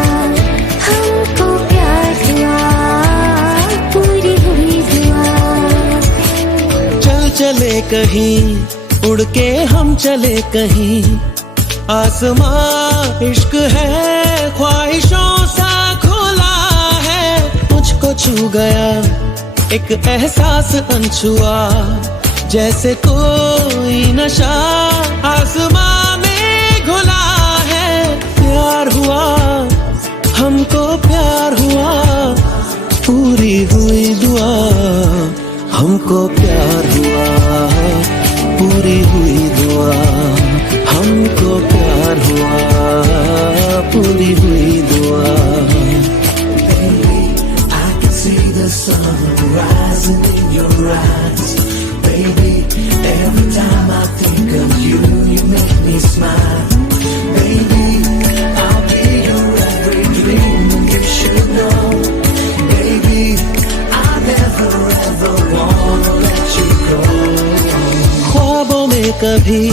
हमको प्यार हुआ, पूरी हुई दुआ। चल चले कहीं, उड़ के हम चले कहीं। आसमां इश्क है, ख्वाहिशों सा खुला है। मुझको छू गया एक एहसास अनछुआ, जैसे कोई नशा आसमां में घुला है। प्यार हुआ, हमको प्यार हुआ, पूरी हुई दुआ। हमको प्यार हुआ, पूरी हुई दुआ। हमको प्यार हुआ, पूरी हुई दुआ। Baby, I can see the sun rising in your eyes. Baby, every time I think of you, you make me smile. Baby, I'll be your every dream and you should know. Baby, I never ever wanna let you go. ख्वाबों में कभी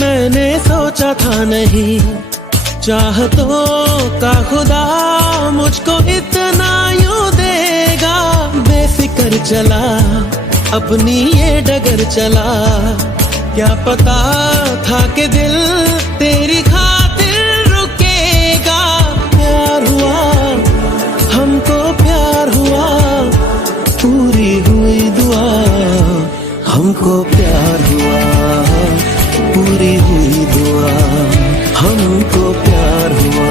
मैंने सोचा था नहीं, चाहतों का खुदा मुझको इतना यूं देगा। बेफिक्र चला, अपनी ये डगर चला, क्या पता था कि दिल तेरी खातिर रुकेगा। प्यार हुआ, हमको प्यार हुआ, पूरी हुई दुआ। हमको प्यार हुआ, पूरी हुई दुआ। हमको प्यार हुआ,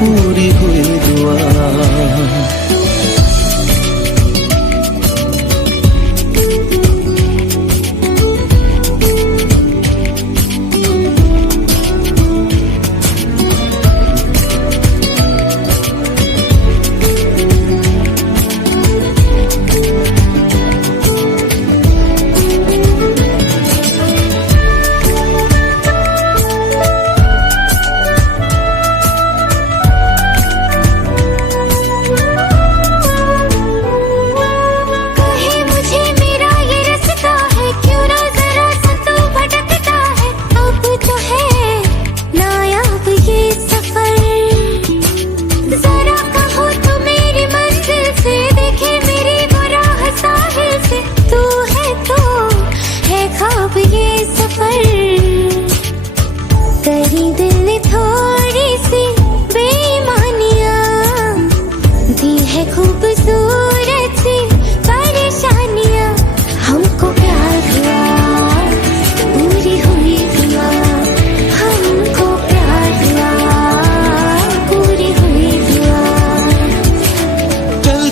पूरी हुई दुआ।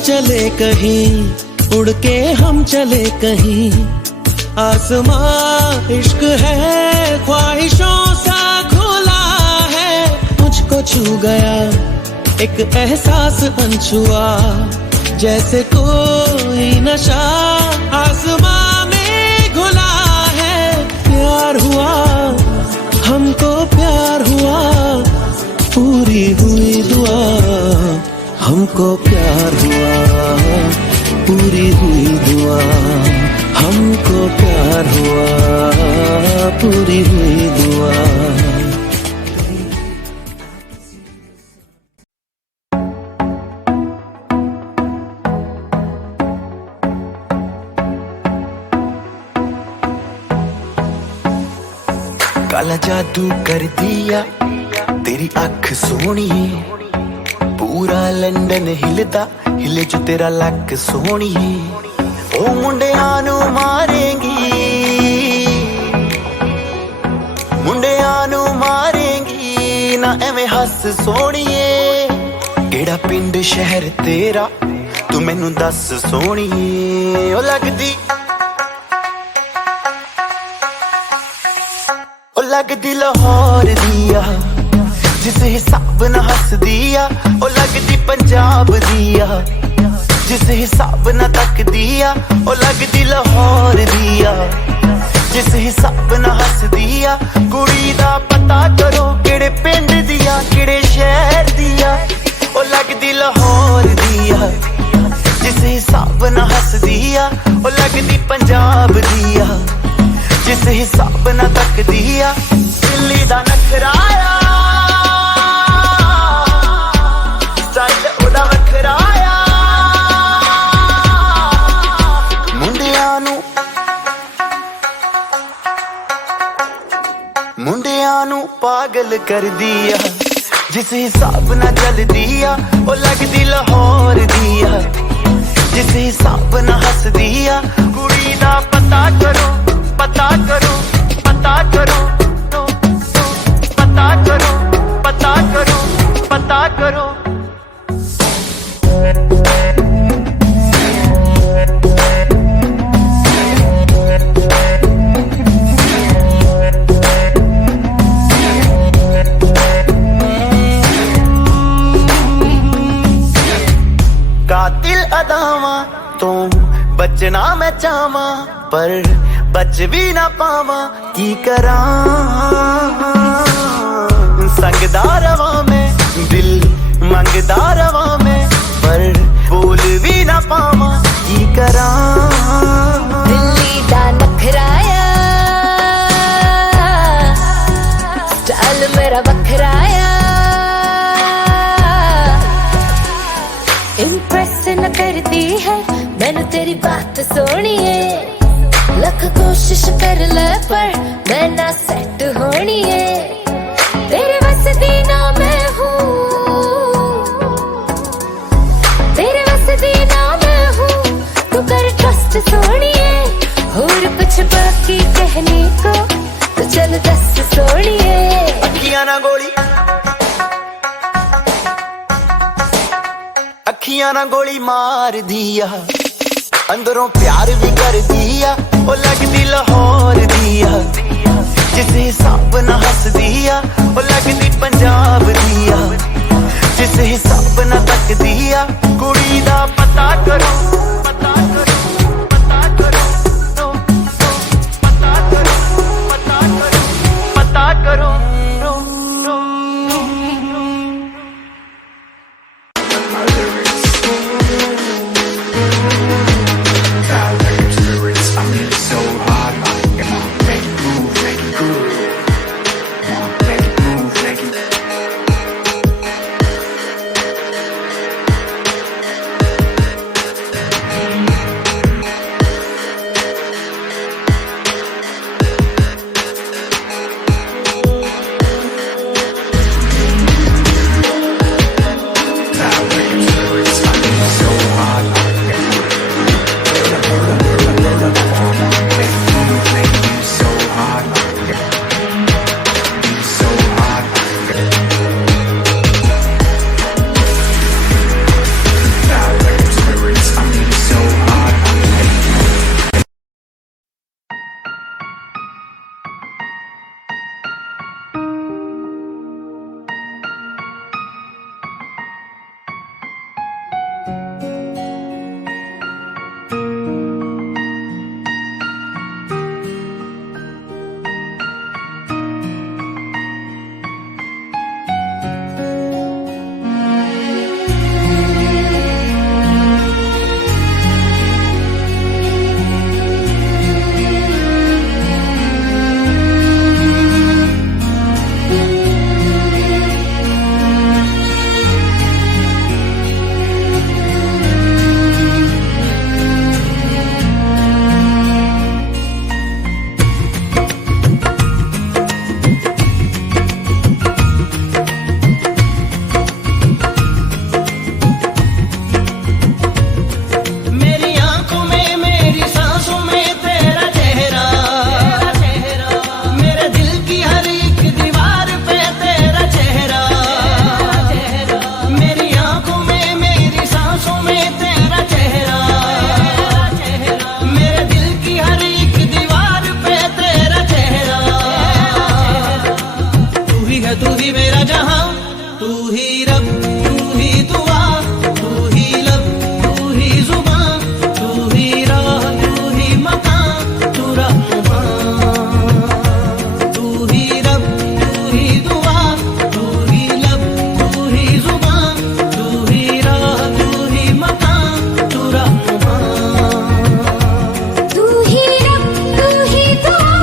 चले कहीं, उड़ के हम चले कहीं। आसमां इश्क है, ख्वाहिशों सा खुला है। मुझको छू गया एक एहसास अनछुआ, जैसे कोई नशा आसमां में घुला है। प्यार हुआ, हमको प्यार हुआ, पूरी हुई दुआ। हमको प्यार हुआ, पूरी हुई दुआ। हमको प्यार हुआ, पूरी हुई दुआ। काला जादू कर दिया तेरी अख सोनी, पूरा लंडन हिलदा हिले जो तेरा लक सोहणीए ओ मुंडियां नू मारेंगी मुंडियां नू मारेंगी ना एवें हस सोहणीए केड़ा पिंड शहर तेरा तू मैनू दस सोहणीए ओ लगदी लाहौर दिया जिस हिसाब न हस दिया ओ लगदी पंजाब दिया जिस हिसाब न तक दिया ओ लगदी लाहौर दिया जिस हिसाब न हस दिया कुड़ी दा पता करो केड़े पिंड दिया केड़े शहर दिया ओ लगदी लाहौर दिया जिस हिसाब न हस दिया ओ लगदी पंजाब दिया जिस हिसाब न तक दिया दिल्ली दा नखराया स्टाइल ओदा वखराया मुंडियां नू पागल कर दिया जिस हिसाब न चल दिया ओ लगदी लाहौर दिया जिस हिसाब न हस दिया कुड़ी दा पता करो पता करो पता करो पता करो पता करो पता करो कातिल अदावां तो बचना मैं चाहवां पर बच भी ना पावा की करा संगदा रवा में दिल मंगदा रवा में पर बोल भी ना पावा की करा दिल्ली दा नखराया स्टाइल मेरा वखराया इम्प्रेस न करती है मैंने तेरी बात सोनी है लख कोशिश कर ले पर मैं ना सेट होनी है तेरे बस दी ना मैं हूँ तेरे बस दी ना मैं हूँ तू कर ट्रस्ट सोनिए और कुछ बाकी कहने को तो चल दस सोनिए अखियां ना गोली मार दिया अंदरों प्यार भी कर दिया ओ लगदी लाहौर दिया जिस हिसाब न हस दिया ओ लगदी पंजाब दिया जिस हिसाब न तक दिया कुड़ी दा पता करो पता करो पता करो पता करो पता करो पता करो Make it है तू ही मेरा जहां, तू ही रब, तू ही दुआ, तू ही लब, तू ही जुबान, तू ही राह, तू ही मकान, तू रहमान। तू ही रब, तू ही दुआ, तू ही लब, तू ही जुबान, तू ही राह, तू ही मकान, तू रहमान। तू ही रब, तू ही दुआ,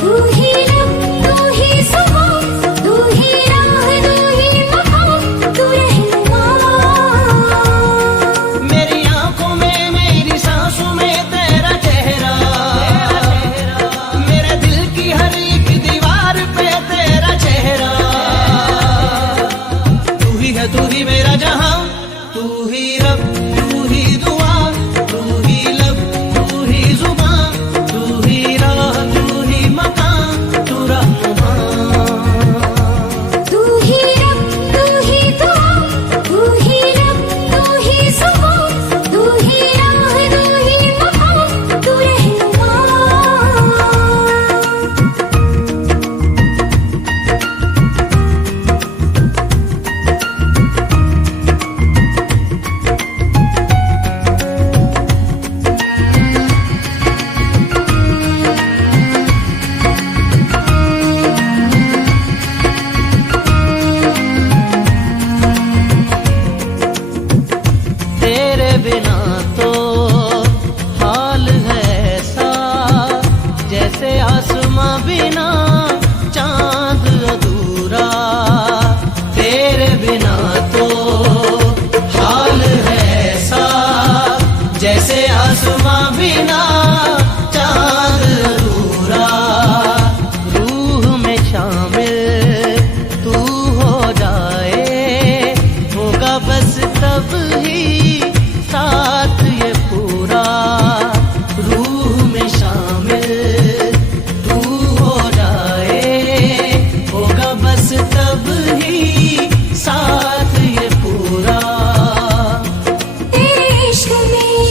तू ही लब, तू ही जुबान, तू ही राह, तू ही मकान, तू रहमान। मेरी आंखों में, मेरी सांसों में तेरा चेहरा, मेरे दिल की हर एक दीवार पे तेरा चेहरा। तू ही है, तू ही मेरा जहां, तू ही रब, तू ही दुआ, तू ही लब, तू ही जुबान, तू ही राह, तू ही मकान, तू रहमान। तू ही रब, तू ही दुआ, तू ही लब, तू ही जुबान, तू ही राह, तू ही मकान, तू रहमान। तेरे बिना तो हाल है ऐसा, जैसे आसमां बिना चांद अधूरा। तेरे बिना तो हाल है ऐसा, जैसे आसमां बिना चांद अधूरा। रूह में शामिल तू हो जाए, होगा बस तब ही साथ ये पूरा। रूह में शामिल तू हो जाए, होगा बस तब ही साथ ये पूरा। तेरे इश्क में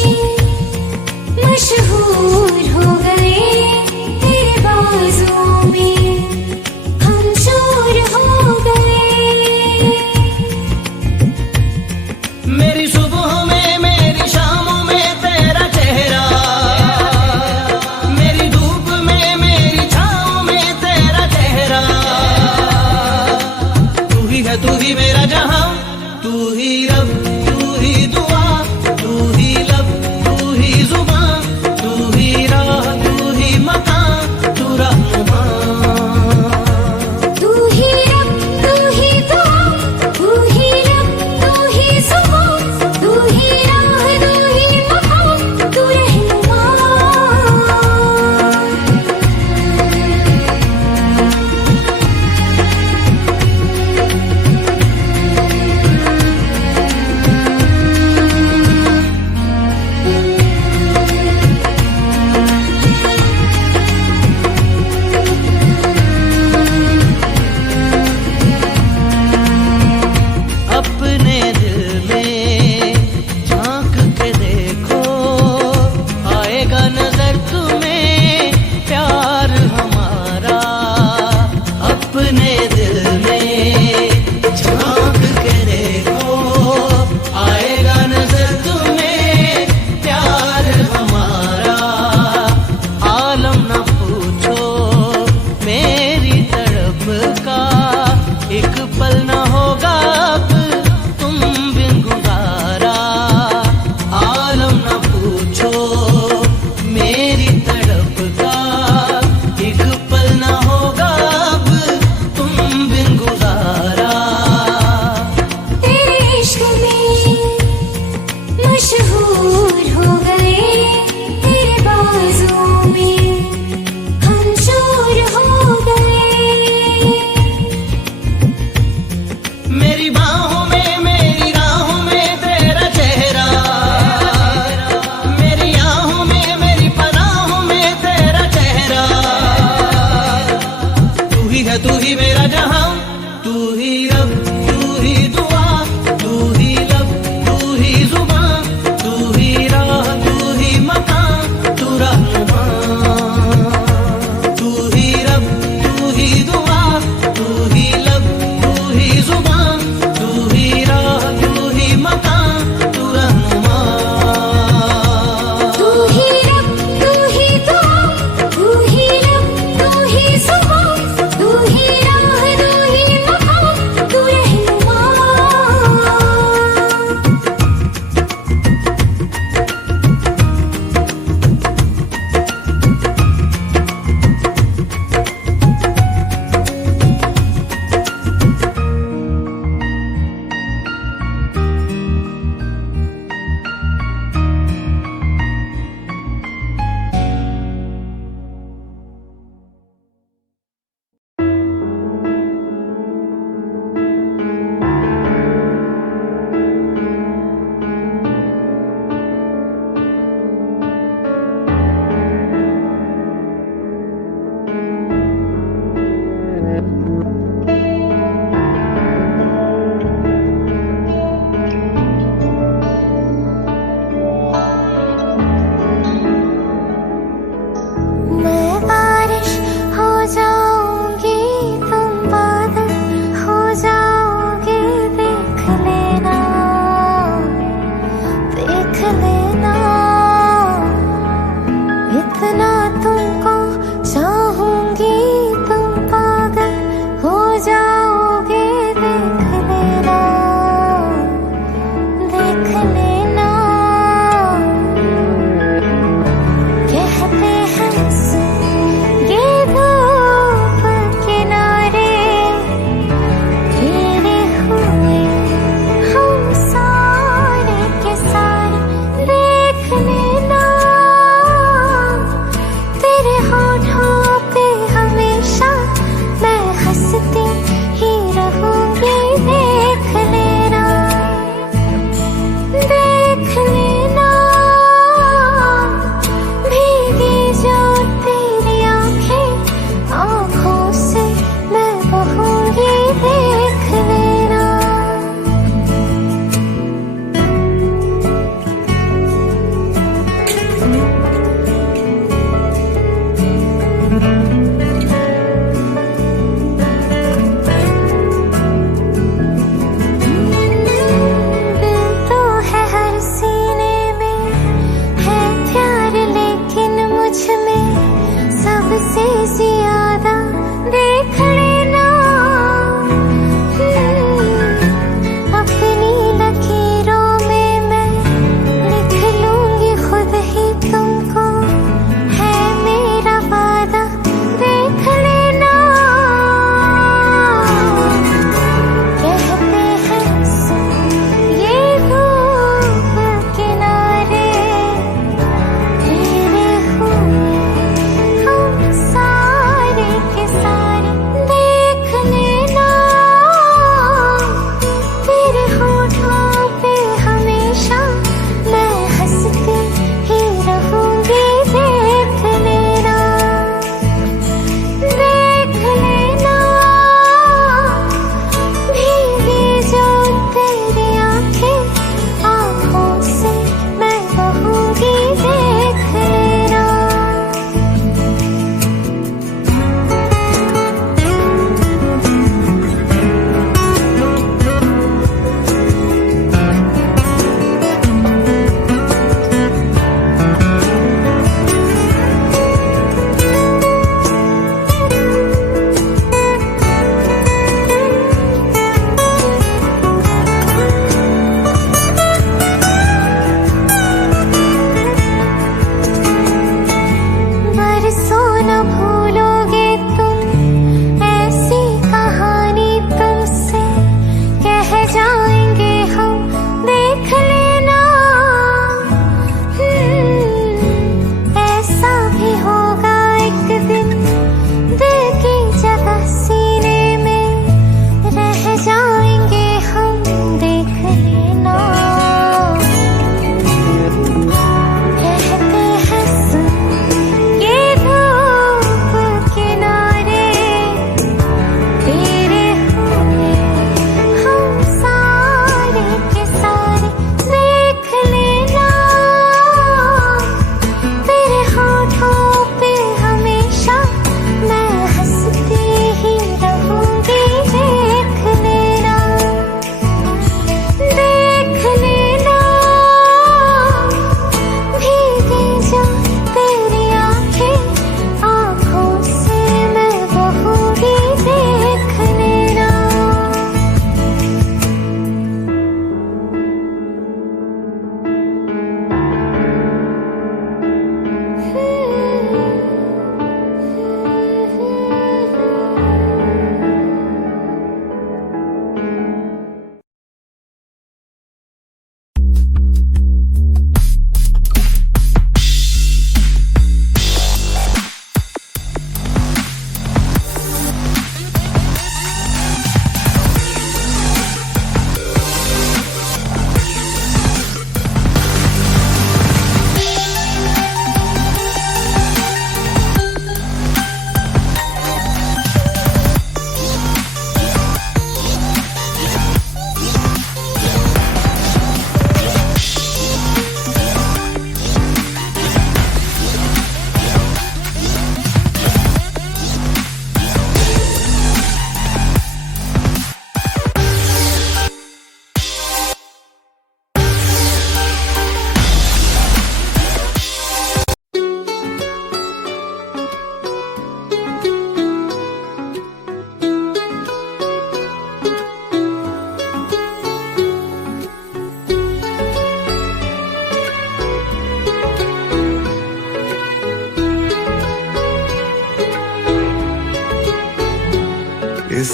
मशहूर हो गए, तेरे बाजुओं में हम चोर हो गए। मेरी सुबह में, मेरी शामों में तेरा चेहरा, मेरी धूप में, मेरी छाँव में तेरा चेहरा। तू ही है, तू ही मेरा जहां, तू ही रब, तू ही दुआ, तू ही लब, तू ही जुबान, तू ही राह, तू ही मकान, तू रहमान। तू ही रब, तू ही दुआ, तू ही लब, तू ही जुबान, तू ही राह, तू ही मकान, तू रहमान।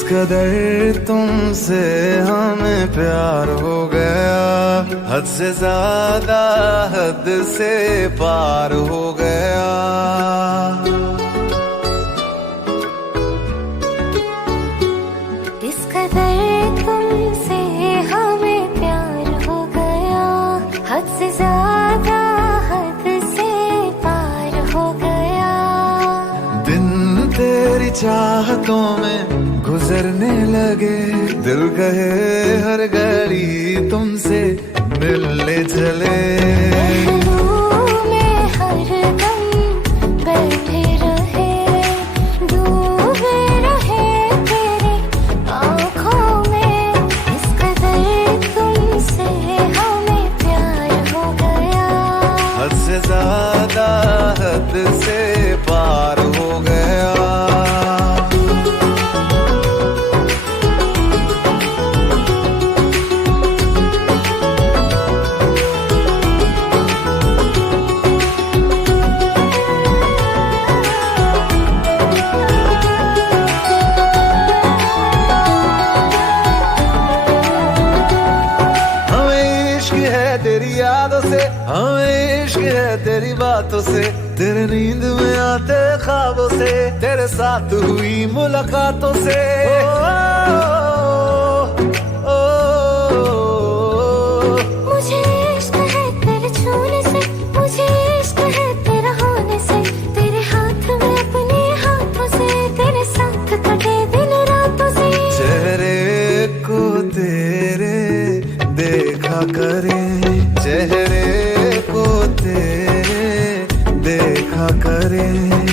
कदर तुमसे हमें प्यार हो गया, हद से ज्यादा हद से पार हो गया। इस कदर तुमसे हमें प्यार हो गया, हद से ज्यादा हद से पार हो गया। दिन तेरी चाहतों में गुजरने लगे, दिल कहे हर घड़ी तुमसे मिलने चले। पहलू में हरदम बैठे रहे, डूबे रहे तेरी आँखों में। इस कदर तुमसे हमें प्यार हो गया, हद से ज्यादा हद से पार हो गया। तेरी यादों से हमें इश्क है, तेरी बातों से, तेरे नींद में आते ख्वाबों से, तेरे साथ हुई मुलाकातों से। मुझे इश्क है तेरे छूने से, मुझे इश्क है तेरा होने से, तेरे हाथ में अपने हाथों से, तेरे साथ कटे दिन रातों से। चेहरे को तेरे देखा करें, चेहरे को तेरे देखा करें।